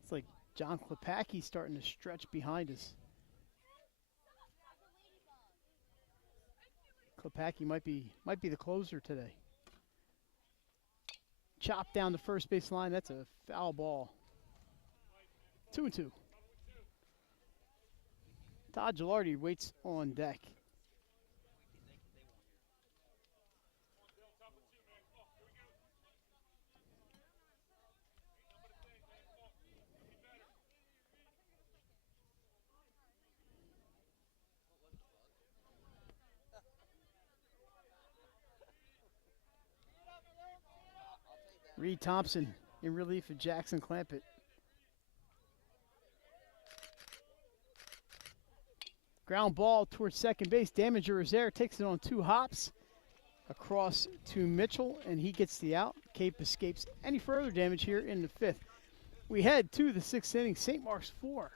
It's like John Klepacki starting to stretch behind us. Klepacki might be the closer today. Chopped down the first base line. That's a foul ball. 2-2. Todd Gilardi waits on deck. Reed Thompson in relief of Jackson Clampett. Ground ball towards second base. Damager is there. Takes it on 2 hops across to Mitchell, and he gets the out. Cape escapes any further damage here in the 5th. We head to the 6th inning. St. Mark's 4.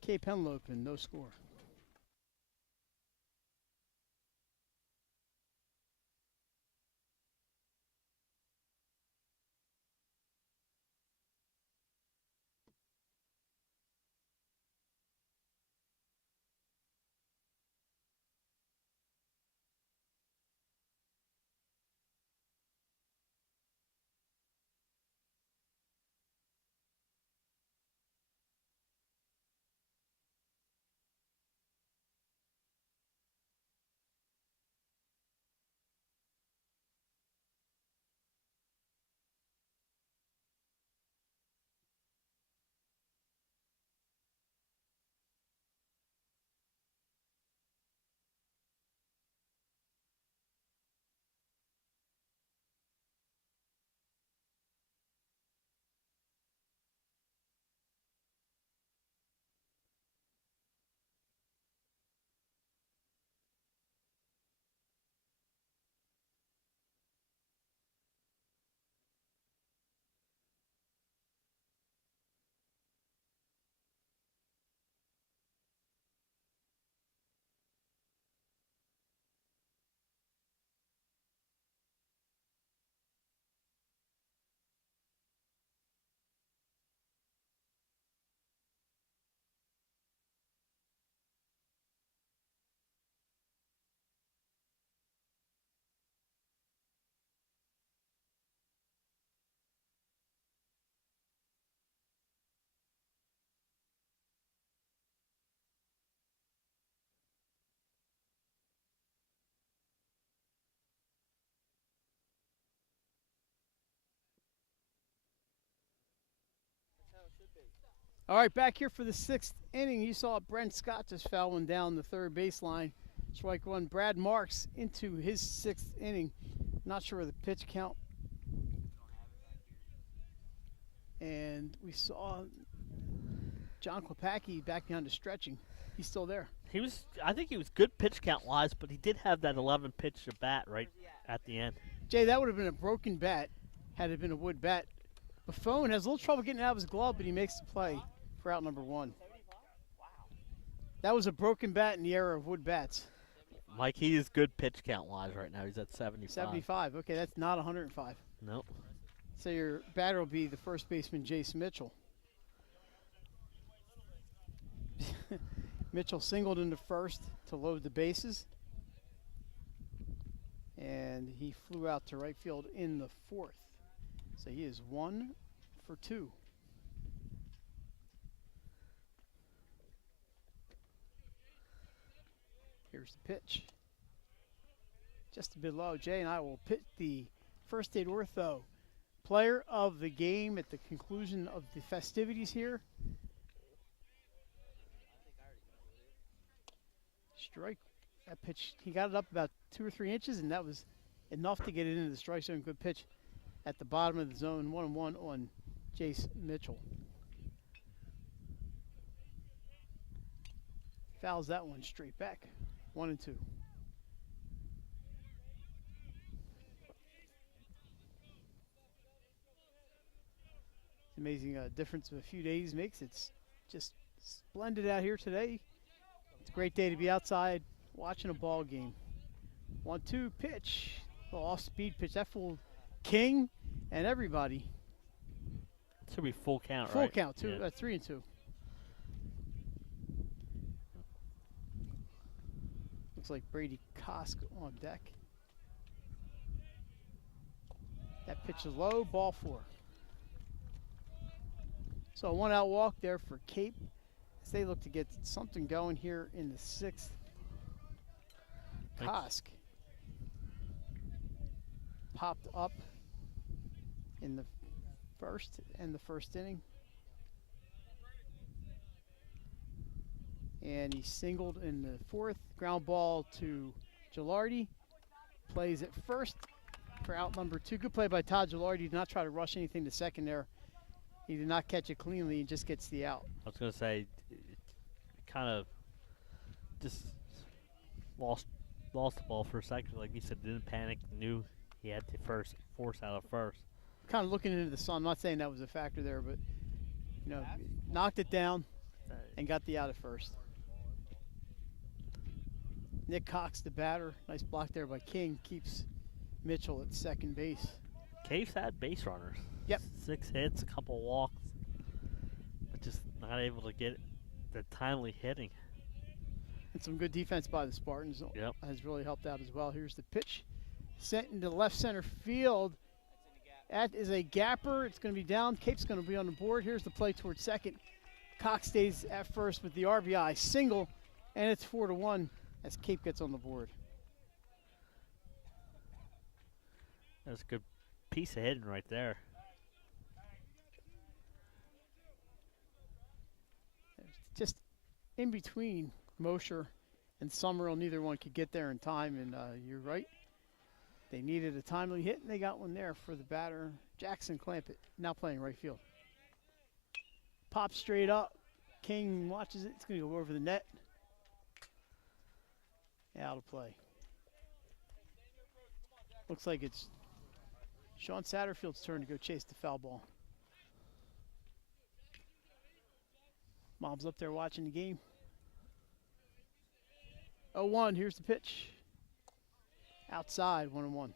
Cape Henlopen, no score. All right, back here for the 6th inning. You saw Brent Scott just foul one down the third baseline. Strike one. Brad Marks into his 6th inning. Not sure of the pitch count. And we saw John Klepacki back behind the stretching. He's still there. I think he was good pitch count wise, but he did have that 11 pitch to bat right at the end. Jay, that would have been a broken bat had it been a wood bat. Buffon has a little trouble getting out of his glove, but he makes the play for out number 1. That was a broken bat in the era of wood bats. Mike, he is good pitch count wise right now. He's at 75. 75. Okay, that's not 105. Nope. So your batter will be the first baseman, Jace Mitchell. Mitchell singled into first to load the bases. And he flew out to right field in the 4th. So he is 1 for 2. Here's the pitch. Just a bit low. Jay and I will pit the First Aid Ortho player of the game at the conclusion of the festivities here. Strike. That pitch, he got it up about 2 or 3 inches, and that was enough to get it into the strike zone. Good pitch at the bottom of the zone. 1-1 on Jace Mitchell. Fouls that one straight back. 1-2. It's amazing difference of a few days makes. It's just splendid out here today. It's a great day to be outside watching a ball game. 1-2 pitch. A little off-speed pitch. That fooled King and everybody. Should be full count, Full right? count, 2, Yeah. 3-2. Looks like Brady Kosk on deck. That pitch is low, ball 4. So a 1-out walk there for Cape as they look to get something going here in the 6th. Kosk popped up in the first inning. And he singled in the 4th. Ground ball to Gilardi. Plays at first for out number 2. Good play by Todd Gilardi. Did not try to rush anything to second there. He did not catch it cleanly and just gets the out. I was going to say, kind of just lost the ball for a second. Like you said, didn't panic, knew he had to force out of first. Kind of looking into the sun. I'm not saying that was a factor there, but, you know, knocked it down and got the out at first. Nick Cox, the batter. Nice block there by King. Keeps Mitchell at second base. Cave's had base runners. Yep. 6 hits, a couple walks, but just not able to get the timely hitting. And some good defense by the Spartans Yep. has really helped out as well. Here's the pitch. Sent into left center field. That is a gapper. It's going to be down. Cape's going to be on the board. Here's the play towards second. Cox stays at first with the RBI single, and it's 4-1 as Cape gets on the board. That's a good piece of hitting right there. Just in between Mosher and Summerall, neither one could get there in time, and you're right. They needed a timely hit, and they got one there for the batter, Jackson Clampett, now playing right field. Pops straight up. King watches it. It's going to go over the net. Out of play. Looks like it's Sean Satterfield's turn to go chase the foul ball. Mom's up there watching the game. 0-1, here's the pitch. Outside, 1-1.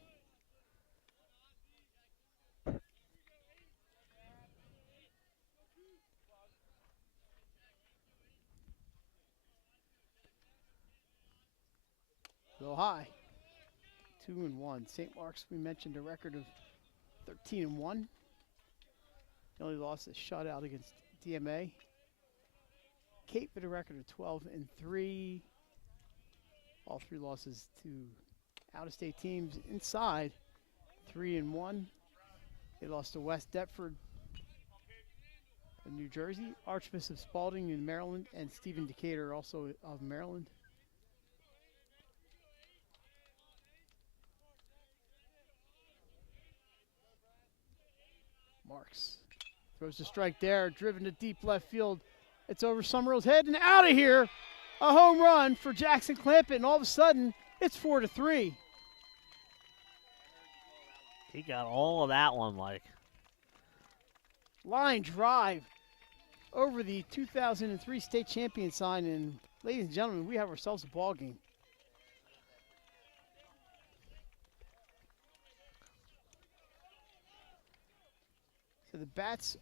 Go high. 2-1. St. Mark's, we mentioned a record of 13-1. The only loss is shutout against DMA. Cape with a record of 12-3. All 3 losses to out-of-state teams inside. 3-1. They lost to West Deptford, a New New Jersey, Archbishop Spalding in Maryland, and Stephen Decatur, also of Maryland. Marks throws a strike there, driven to deep left field. It's over Summerall's head and out of here. A home run for Jackson Clampett, and all of a sudden, it's 4-3. He got all of that one, Mike. Line drive over the 2003 state champion sign, and ladies and gentlemen, we have ourselves a ball game. So the Bats,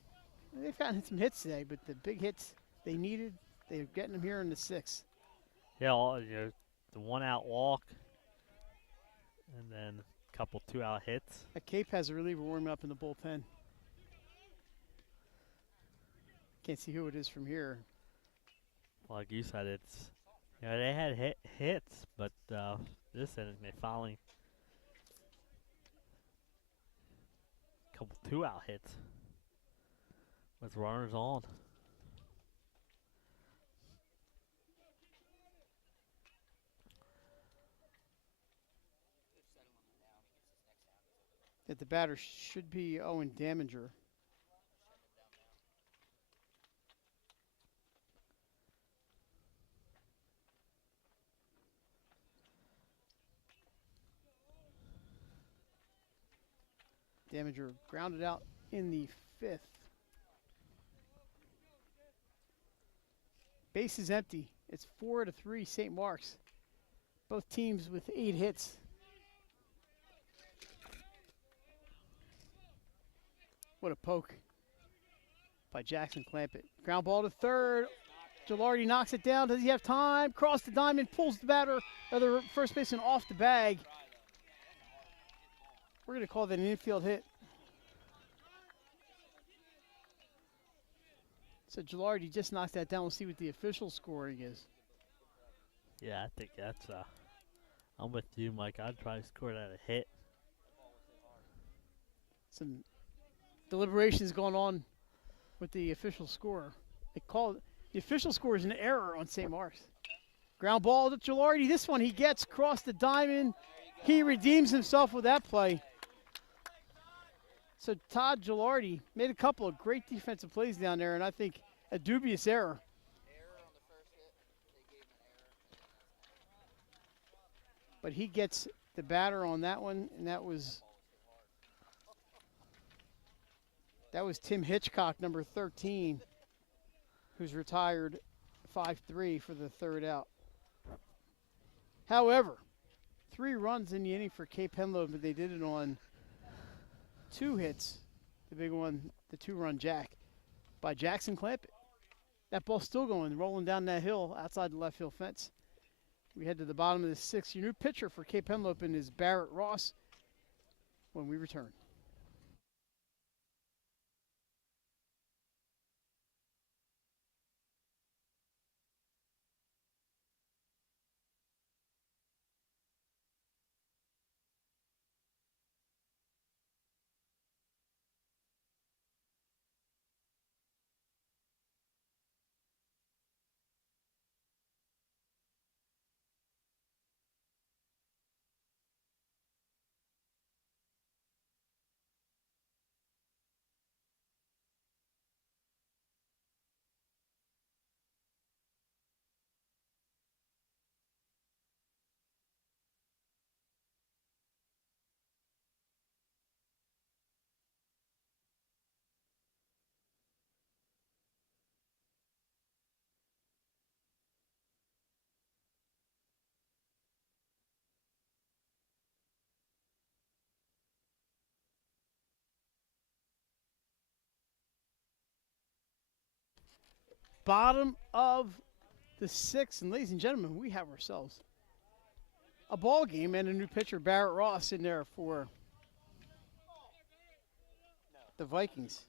they've gotten some hits today, but the big hits they needed, they're getting them here in the sixth. Yeah, the 1-out walk, and then a couple 2-out hits. Cape has a reliever warming up in the bullpen. Can't see who it is from here. Like you said, they had hits, but this inning they finally a couple 2-out hits with runners on. That the batter should be Owen Daminger. Daminger grounded out in the fifth. Base is empty. It's 4-3 St. Mark's. Both teams with 8 hits. What a poke by Jackson Clampett. Ground ball to third. Gilardi knocks it down. Does he have time? Cross the diamond, pulls the batter, or the first baseman off the bag. We're going to call that an infield hit. So Gilardi just knocks that down. We'll see what the official scoring is. Yeah, I think that's I'm with you, Mike. I'd probably score that a hit. Some deliberations going on with the official score. They call it, the official score is an error on St. Mark's. Ground ball to Gilardi. This one he gets across the diamond. He redeems himself with that play. So Todd Gilardi made a couple of great defensive plays down there, and I think a dubious error. But he gets the batter on that one, and that was Tim Hitchcock, number 13, who's retired 5-3 for the third out. However, 3 runs in the inning for Cape Henlopen, but they did it on 2 hits. The big one, the 2-run jack by Jackson Clampett. That ball's still going, rolling down that hill outside the left field fence. We head to the bottom of the 6th. Your new pitcher for Cape Henlopen is Barrett Ross when we return. Bottom of the 6th, and ladies and gentlemen, we have ourselves a ball game and a new pitcher, Barrett Ross, in there for the Vikings.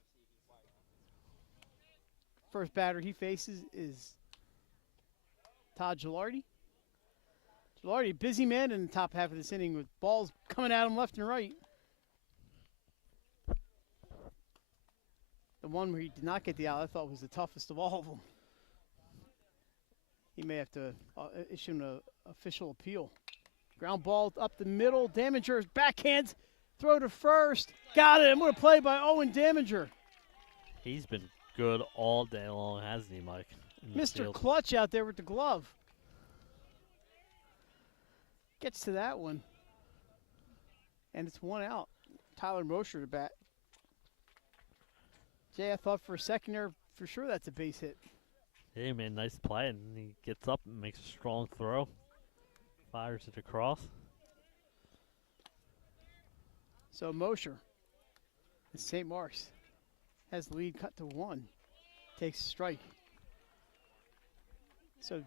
First batter he faces is Todd Gilardi. Gilardi, a busy man in the top half of this inning with balls coming at him left and right. The one where he did not get the out, I thought was the toughest of all of them. He may have to issue an official appeal. Ground ball up the middle. Damager's backhand. Throw to first. Got it. I'm going to play by Owen Damager. He's been good all day long, hasn't he, Mike? in the Mr. field. Clutch out there with the glove. Gets to that one. And it's one out. Tyler Mosher to bat. Jay, I thought for a second there, for sure that's a base hit. Hey, man, nice play. And he gets up and makes a strong throw. Fires it across. So Mosher, and St. Mark's has the lead cut to 1. Takes a strike. So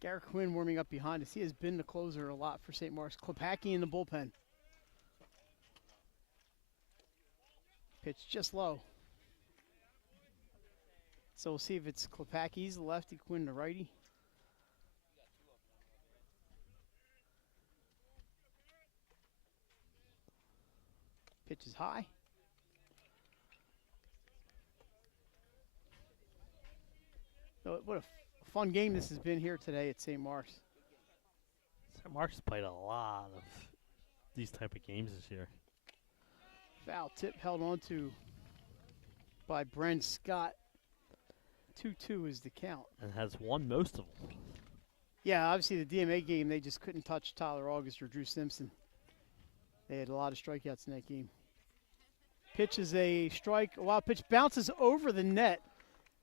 Garrett Quinn warming up behind us. He has been the closer a lot for St. Mark's. Klepacki in the bullpen. Pitch just low. So we'll see if it's Klepacki's the lefty, Quinn the righty. Pitch is high. So what a fun game this has been here today at St. Mark's. St. Mark's played a lot of these type of games this year. Foul tip held on to by Brent Scott. 2-2 is the count. And has won most of them. Yeah, obviously the DMA game, they just couldn't touch Tyler August or Drew Simpson. They had a lot of strikeouts in that game. Pitch is a strike. A wild pitch bounces over the net.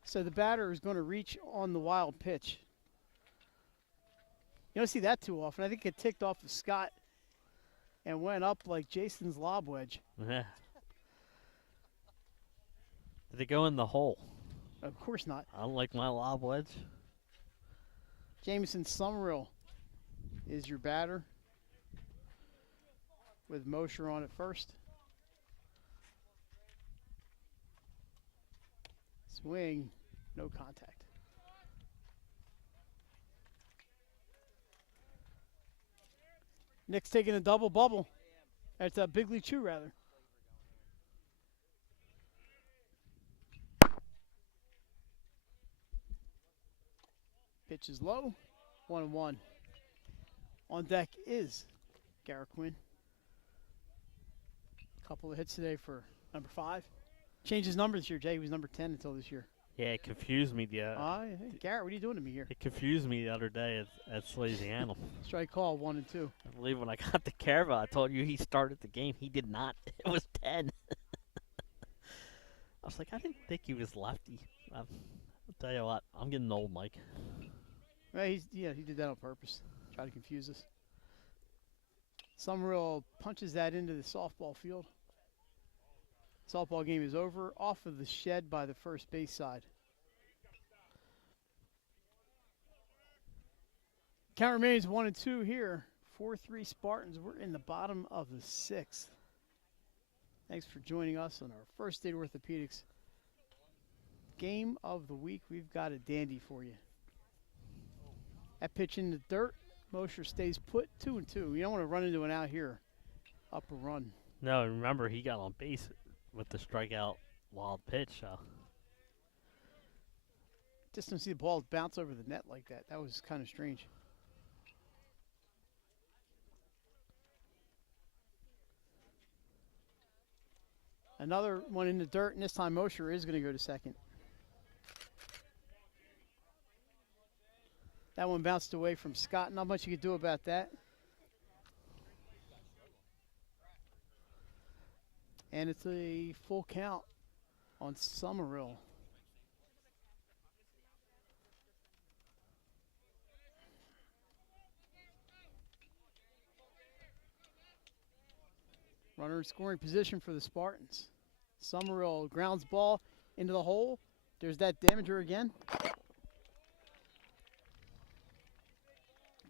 So the batter is going to reach on the wild pitch. You don't see that too often. I think it ticked off of Scott and went up like Jason's lob wedge. Yeah. Did it go in the hole? Of course not. I don't like my lob wedge. Jamison Summerall is your batter with Mosher on at first. Swing, no contact. Nick's taking a double bubble. That's a Big League Chew, rather. Pitch is low, 1-1. On deck is Garrett Quinn. Couple of hits today for number 5. Changed his number this year, Jay. He was number 10 until this year. Yeah, it confused me. Hey, Garrett, what are you doing to me here? It confused me the other day at Slazy Animal. Strike call, 1 and 2. I believe when I got the Carva, I told you he started the game. He did not. It was 10. I was like, I didn't think he was lefty. I'll tell you what, I'm getting old, Mike. Well, he did that on purpose. Try to confuse us. Summerall punches that into the softball field. Softball game is over. Off of the shed by the first base side. Count remains 1 and 2 here. 4-3 Spartans. We're in the bottom of the 6th. Thanks for joining us on our first State Orthopedics game of the week. We've got a dandy for you. That pitch in the dirt. Mosher stays put, 2 and 2. You don't want to run into an out here. Up a run. No, remember, he got on base with the strikeout wild pitch. Just don't see the ball bounce over the net like that. That was kind of strange. Another one in the dirt, and this time Mosher is going to go to second. That one bounced away from Scott. Not much you could do about that. And it's a full count on Summerall. Runner in scoring position for the Spartans. Summerall grounds ball into the hole. There's that damager again.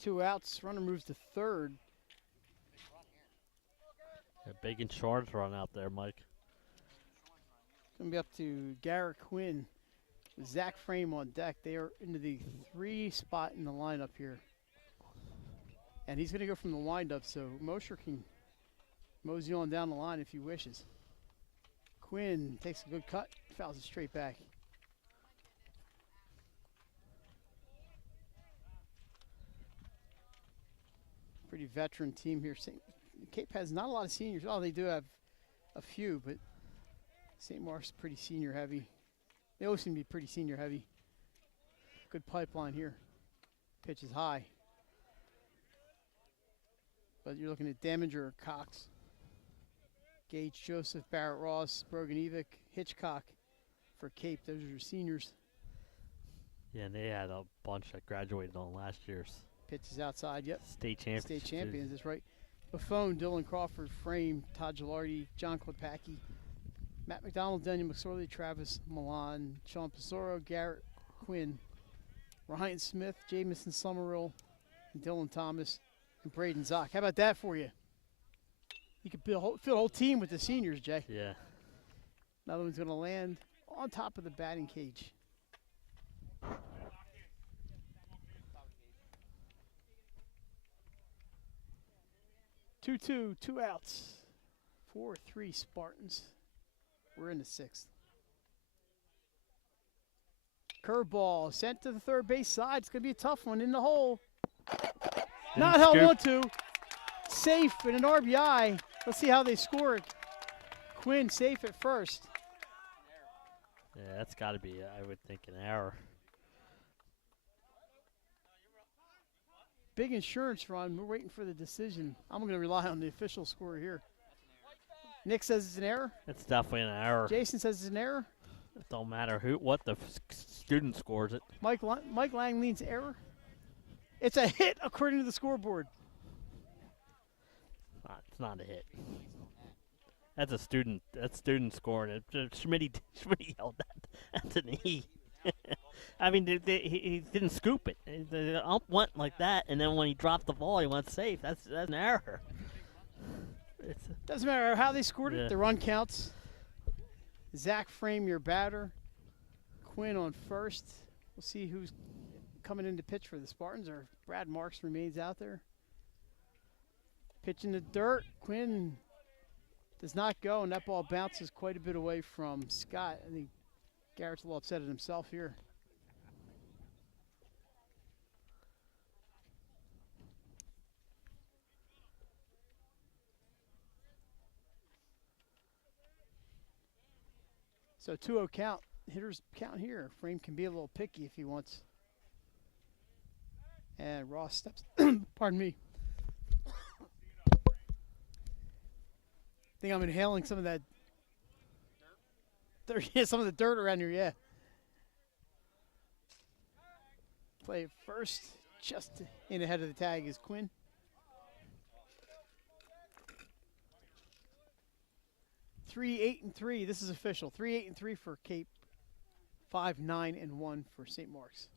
2 outs. Runner moves to third. A big insurance run out there, Mike. It's going to be up to Garrett Quinn. Zach Frame on deck. They are into the 3 spot in the lineup here. And he's going to go from the windup, so Mosher can mosey on down the line if he wishes. Quinn takes a good cut, fouls it straight back. Pretty veteran team here. Cape has not a lot of seniors. Oh, they do have a few, but St. Mark's pretty senior heavy. They always seem to be pretty senior heavy. Good pipeline here. Pitch is high. But you're looking at Daminger, Cox, Gage, Joseph, Barrett, Ross, Brogan, Evick, Hitchcock for Cape. Those are your seniors. Yeah, and they had a bunch that graduated on last year's Pitch is outside. Yep. state champions. State champions, that's right. Buffone, Dylan Crawford, Frame, Todd Gilardi, John Klepacki, Matt McDonald, Daniel McSorley, Travis Milan, Sean Pissoro, Garrett Quinn, Ryan Smith, Jamison Summerall, and Dylan Thomas, and Braden Zock. How about that for you? You could fill the whole team with the seniors, Jay. Yeah. Another one's going to land on top of the batting cage. 2-2, 2 outs. 4-3 Spartans. We're in the 6th. Curveball sent to the third base side. It's going to be a tough one in the hole. Not held on to. Safe and an RBI. Let's see how they score it. Quinn safe at first. Yeah, that's got to be, I would think, an error. Big insurance run. We're waiting for the decision. I'm going to rely on the official score here. Nick says it's an error. It's definitely an error. Jason says it's an error. It don't matter what the student scores it. Mike Lang leans error. It's a hit according to the scoreboard. It's not a hit. That's a student. That's student scoring it. Schmitty yelled that. That's an E. I mean, he didn't scoop it. The ump went like that, and then when he dropped the ball, he went safe. That's an error. Doesn't matter how they scored it. Yeah. The run counts. Zach Frame, your batter. Quinn on first. We'll see who's coming in to pitch for the Spartans, or Brad Marks remains out there. Pitch in the dirt. Quinn does not go, and that ball bounces quite a bit away from Scott. I think Garrett's a little upset at himself here. So 2-0 count. Hitters count here. Frame can be a little picky if he wants. And Ross steps, pardon me. I think I'm inhaling some of that dirt. Yeah, some of the dirt around here, yeah. Play first, just in ahead of the tag is Quinn. Three, 8, and 3. This is official. 3, 8, and 3 for Cape. 5, 9, and 1 for St. Mark's.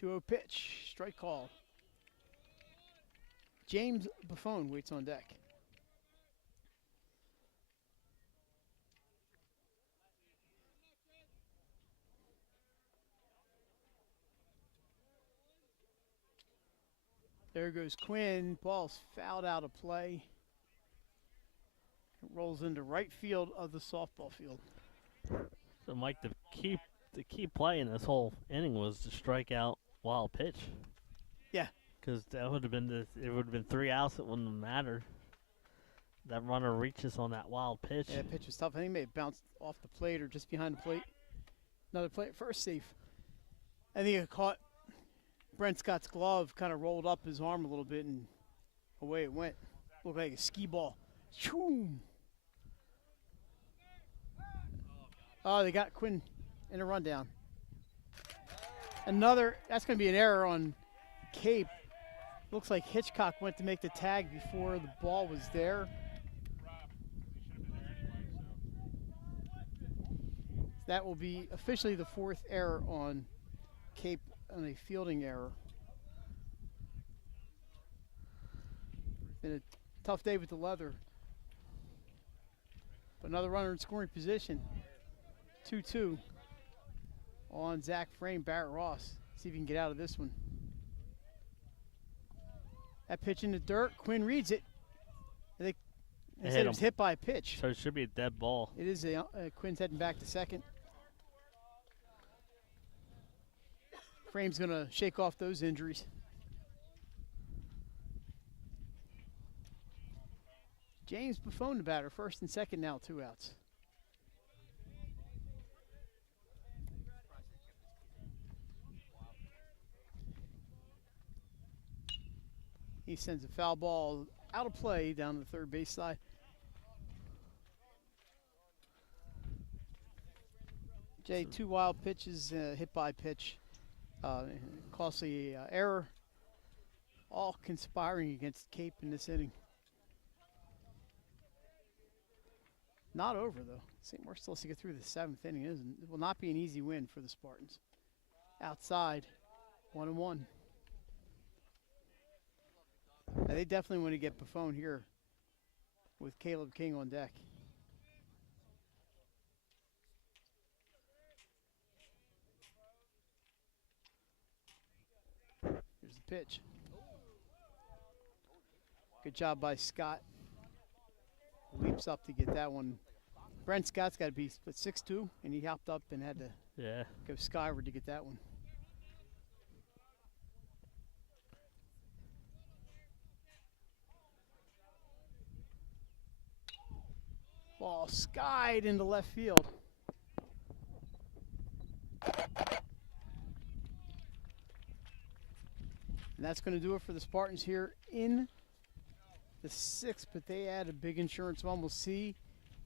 Two-0 pitch. Strike call. James Buffone waits on deck. There goes Quinn. Ball's fouled out of play. It rolls into right field of the softball field. So, Mike, the key play in this whole inning was to strike out wild pitch. Yeah. Because that would have been it would have been 3 outs. It wouldn't have mattered. That runner reaches on that wild pitch. Yeah, that pitch was tough. I think it may have bounced off the plate or just behind the plate. Another play at first, safe. I think it caught Brent Scott's glove, kind of rolled up his arm a little bit, and away it went. Looked like a skee ball. Choom. Oh, they got Quinn in a rundown. Another, that's going to be an error on Cape. Looks like Hitchcock went to make the tag before the ball was there. That will be officially the 4th error on Cape on a fielding error. Been a tough day with the leather. But another runner in scoring position. 2-2 on Zach Frame, Barrett Ross. See if he can get out of this one. That pitch in the dirt. Quinn reads it. I think It said hit it was him. hit by a pitch. So it should be a dead ball. It is Quinn's heading back to second. Frame's going to shake off those injuries. James Buffon, the batter, first and second now, 2 outs. He sends a foul ball out of play down the third base side. Jay, 2 wild pitches, hit by pitch, costly error, all conspiring against Cape in this inning. Not over, though. St. Mark still has to get through the 7th inning. It will not be an easy win for the Spartans. Outside, 1-1. Now they definitely want to get Buffon here with Caleb King on deck. Here's the pitch. Good job by Scott. Leaps up to get that one. Brent Scott's got to be 6'2", and he hopped up and had to go skyward to get that one. Ball skied into left field. And that's going to do it for the Spartans here in the 6th, but they add a big insurance one. We'll see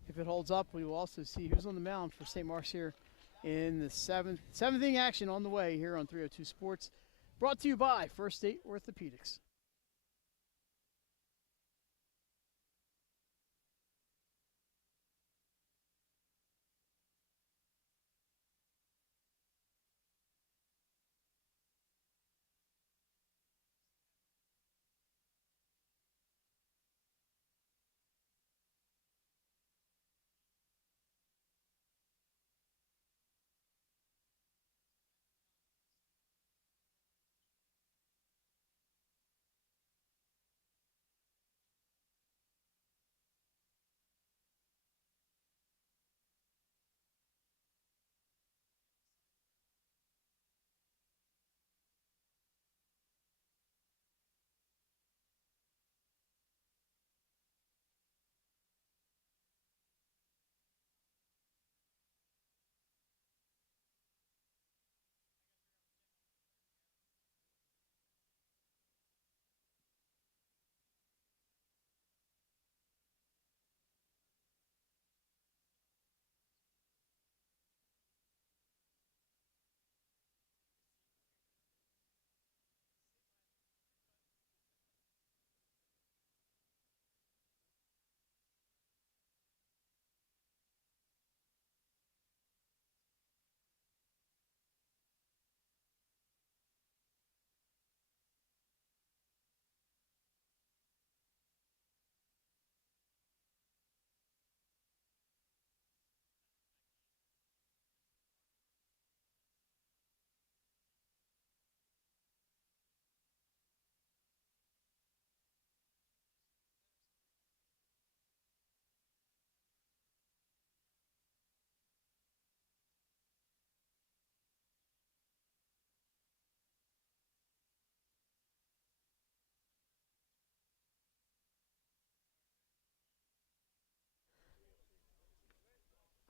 if it holds up. We will also see who's on the mound for St. Mark's here in the 7th. 7th inning action on the way here on 302 Sports. Brought to you by First State Orthopedics.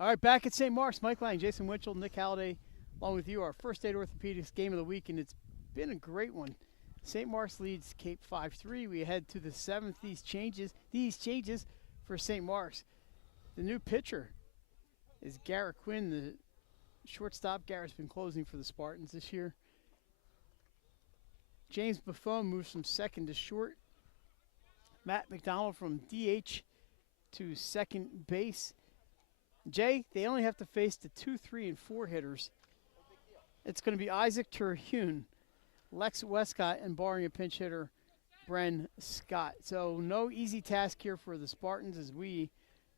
All right, back at St. Mark's, Mike Lang, Jason Winchell, Nick Halliday, along with you, our First State Orthopedics game of the week, and it's been a great one. St. Mark's leads Cape 5-3. We head to the 7th. These changes for St. Mark's. The new pitcher is Garrett Quinn, the shortstop. Garrett's been closing for the Spartans this year. James Buffon moves from second to short. Matt McDonald from DH to second base. Jay, they only have to face the 2, 3, and 4 hitters. It's going to be Isaac Terhune, Lex Westcott, and barring a pinch hitter, Bren Scott. So no easy task here for the Spartans as we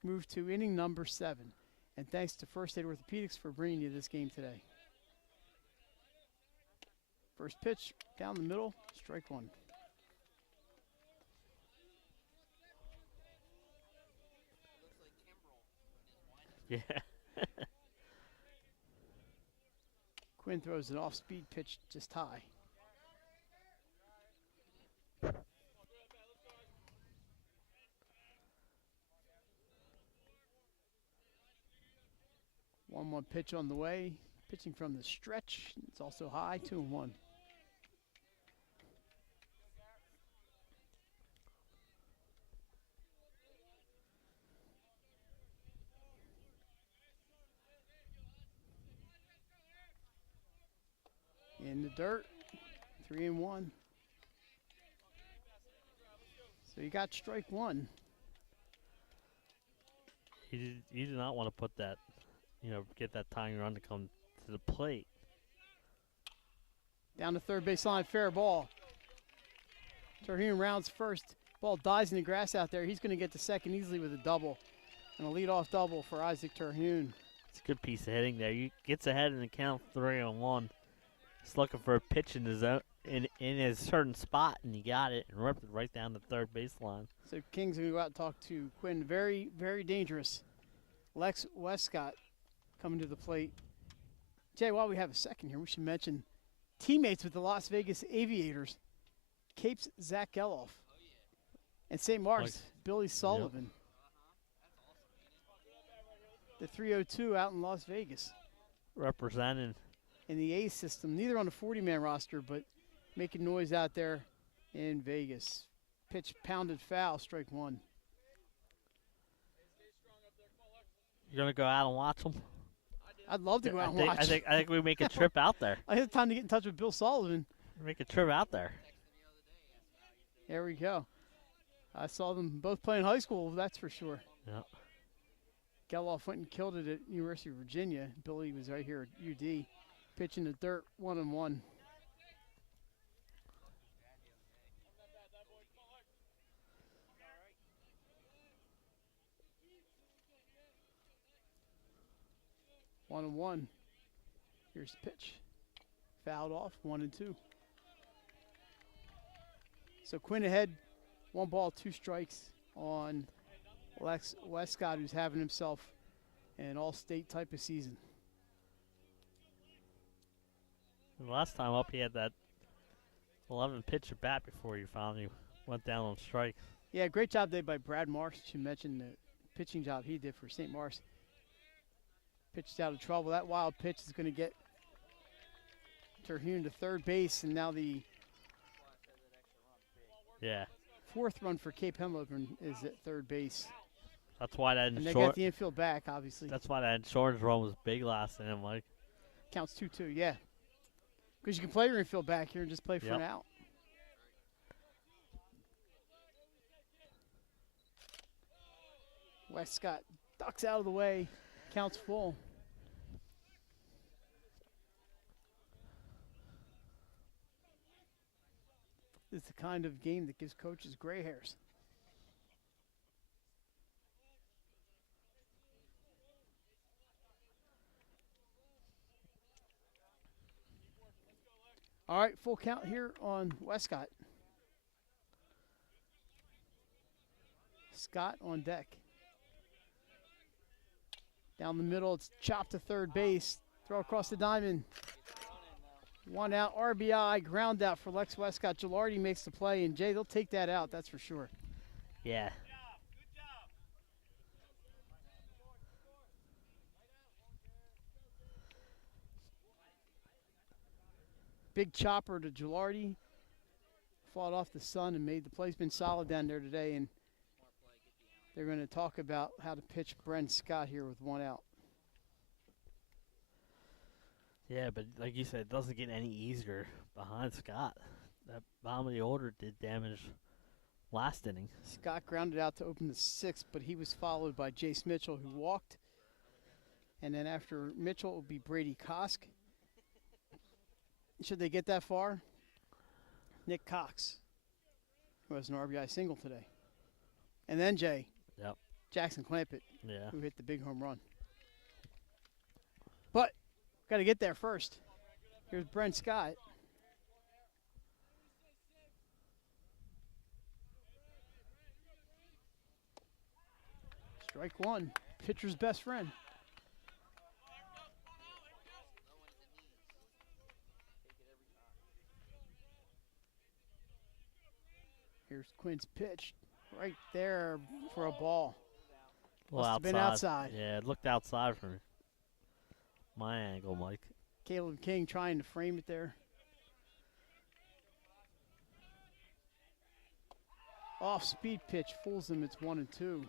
move to inning number 7. And thanks to First State Orthopedics for bringing you this game today. First pitch down the middle, strike one. Yeah. Quinn throws an off-speed pitch just high. One pitch on the way. Pitching from the stretch. It's also high, 2-1. In the dirt, 3-1. So you got strike one. You did not want to put that, get that tying run to come to the plate. Down the third baseline, fair ball. Terhune rounds first. Ball dies in the grass out there. He's going to get to second easily with a double. And a leadoff double for Isaac Terhune. It's a good piece of hitting there. He gets ahead in the count 3-1. He's looking for a pitch in his own, in his certain spot, and he got it and ripped it right down the third baseline. So King's going to go out and talk to Quinn. Very, very dangerous. Lex Westcott coming to the plate. Jay, while we have a second here, we should mention teammates with the Las Vegas Aviators. Cape's Zach Geloff. And St. Mark's, Billy Sullivan. The 302 out in Las Vegas. Representing. In the A system, neither on the 40-man roster, but making noise out there in Vegas. Pitch pounded foul, strike one. You're going to go out and watch them? I'd love to go out and watch. I think we make a trip out there. I had time to get in touch with Bill Sullivan. Make a trip out there. There we go. I saw them both play in high school, that's for sure. Yep. Geloff went and killed it at University of Virginia. Billy was right here at UD. Pitching the dirt, 1-1. One and one. Here's the pitch. Fouled off, 1-2. So Quinn ahead, 1 ball, 2 strikes on Lex Westcott, who's having himself an all-state type of season. The last time up, he had that 11 pitch at bat before he finally went down on strikes. Yeah, great job there by Brad Marks. You mentioned the pitching job he did for St. Mark's. Pitched out of trouble. That wild pitch is going to get Terhune to third base, and now the fourth run for Cape Henlopen is at third base. That's why that and they got the infield back, obviously. That's why that insurance run was big last inning, Mike. Counts 2-2, yeah. Because you can play your infield back here and just play for an out. Westcott ducks out of the way, counts full. This is the kind of game that gives coaches gray hairs. All right, full count here on Westcott. Scott on deck. Down the middle, it's chopped to third base. Throw across the diamond. 1 out, RBI, ground out for Lex Westcott. Gilardi makes the play, and Jay, they'll take that out, that's for sure. Yeah. Big chopper to Gilardi. Fought off the sun and made the play. He's been solid down there today, and they're going to talk about how to pitch Brent Scott here with 1 out. Yeah, but like you said, it doesn't get any easier behind Scott. That bottom of the order did damage last inning. Scott grounded out to open the 6th, but he was followed by Jace Mitchell, who walked. And then after Mitchell, it will be Brady Kosk. Should they get that far? Nick Cox, who has an RBI single today. And then Jay. Yep. Jackson Clampett, Yeah. who hit the big home run. But got to get there first. Here's Brent Scott. Strike one. Pitcher's best friend. Here's Quinn's pitch right there for a ball. Well, Must have been outside. Yeah, it looked outside from my angle, Mike. Caleb King trying to frame it there. Off speed pitch fools him. It's 1-2.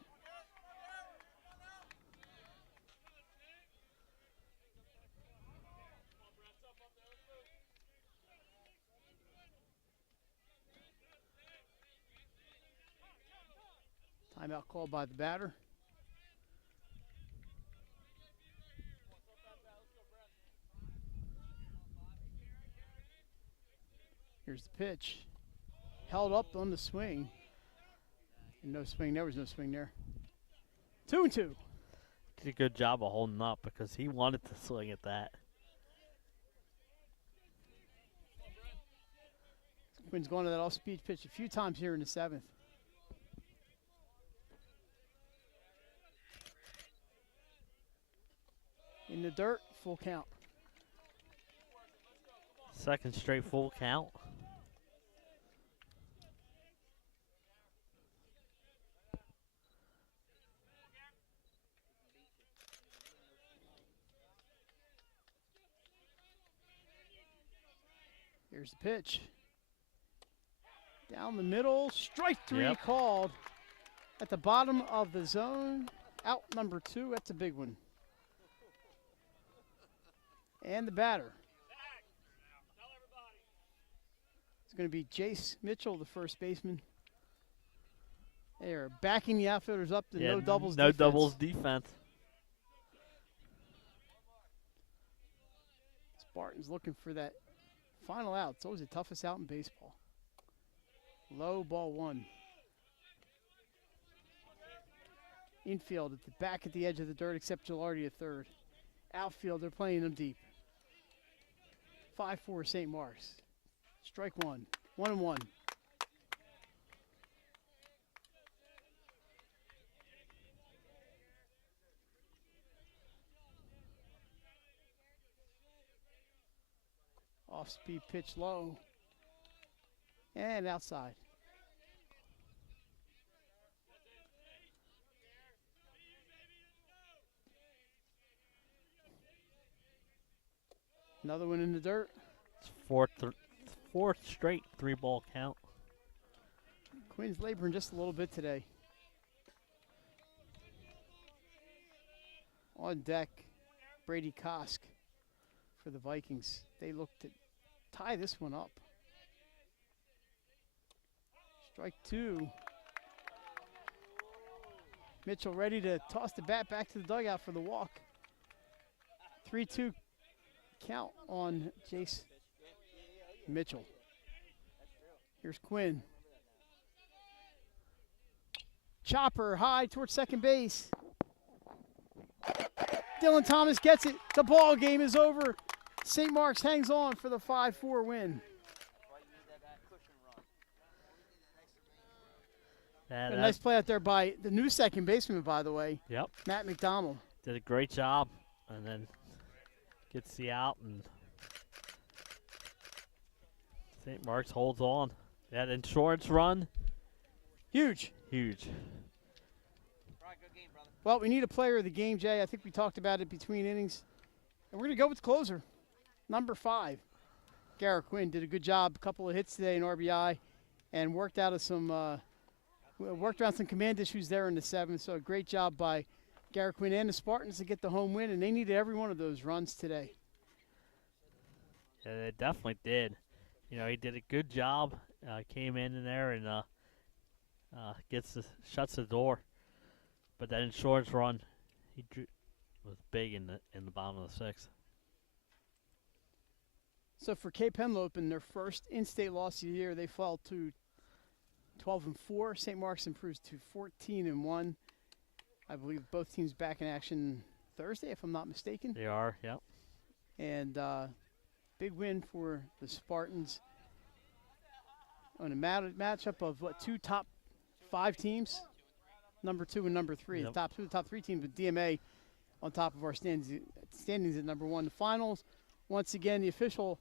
Timeout called by the batter. Here's the pitch. Held up on the swing. And no swing. There was no swing there. 2-2. Did a good job of holding up because he wanted to swing at that. Quinn's going to that off-speed pitch a few times here in the 7th. In the dirt, full count. Second straight full count. Here's the pitch. Down the middle, strike 3 Yep. called at the bottom of the zone. Out number 2, that's a big one. And the batter. It's going to be Jace Mitchell, the first baseman. They are backing the outfielders up to no doubles No defense. doubles defense. Spartans looking for that final out. It's always the toughest out in baseball. Low, ball 1. Infield at the back at the edge of the dirt, except Gilardi at third. Outfield, they're playing them deep. 5-4 St. Mark's. Strike 1. 1-1. Off-speed pitch low. And outside. Another one in the dirt. It's fourth straight 3-ball count. Quinn's laboring just a little bit today. On deck, Brady Kosk for the Vikings. They look to tie this one up. Strike 2. Mitchell ready to toss the bat back to the dugout for the walk. 3-2 count on Jace Mitchell. Here's Quinn. Chopper high towards second base. Dylan Thomas gets it. The ball game is over. St. Mark's hangs on for the 5-4 win. A nice play out there by the new second baseman, by the way. Yep. Matt McDonald. Did a great job, and then gets the out, and St. Mark's holds on. That insurance run, Huge. huge. Well, we need a player of the game, Jay. I think we talked about it between innings. And we're going to go with the closer, number 5. Garrett Quinn did a good job. A couple of hits today in RBI and worked out of some worked around some command issues there in the 7th. So a great job by Garrett Quinn and the Spartans to get the home win, and they needed every one of those runs today. Yeah, they definitely did. You know, he did a good job. Came in there and shuts the door. But that insurance run, was big in the bottom of the 6th. So for Cape Henlopen, their first in-state loss of the year, they fell to 12-4. St. Mark's improves to 14-1. I believe both teams back in action Thursday, if I'm not mistaken. They are, yep. And big win for the Spartans on a matchup of two top 5 teams, number 2 and number 3. Yep. The top 3 teams with DMA on top of our standings at number 1. The finals, once again, the official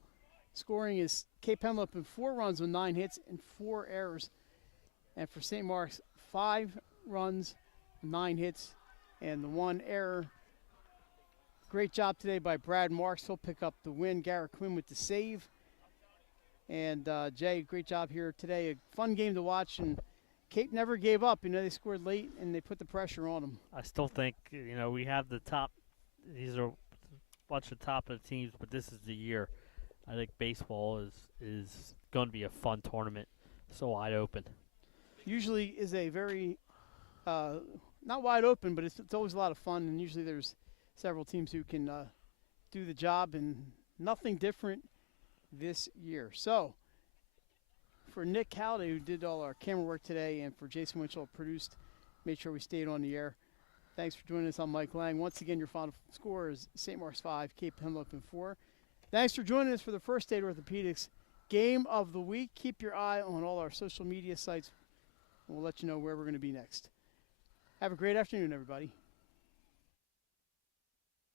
scoring is Cape Henlopen 4 runs with 9 hits and 4 errors. And for St. Mark's, 5 runs, 9 hits, and the 1 error. Great job today by Brad Marks. He'll pick up the win. Garrett Quinn with the save. And Jay, great job here today. A fun game to watch. And Cape never gave up. You know, they scored late and they put the pressure on them. I still think, you know, we have the top. These are a bunch of top of the teams, but this is the year. I think baseball is going to be a fun tournament. So wide open. Usually is a very, not wide open, but it's always a lot of fun. And usually there's several teams who can do the job, and nothing different this year. So for Nick Halliday, who did all our camera work today, and for Jason Winchell, who produced, made sure we stayed on the air. Thanks for joining us. I'm Mike Lang. Once again, your final score is St. Mark's 5, Cape Henlopen 4. Thanks for joining us for the First Aid Orthopedics Game of the Week. Keep your eye on all our social media sites, and we'll let you know where we're going to be next. Have a great afternoon, everybody.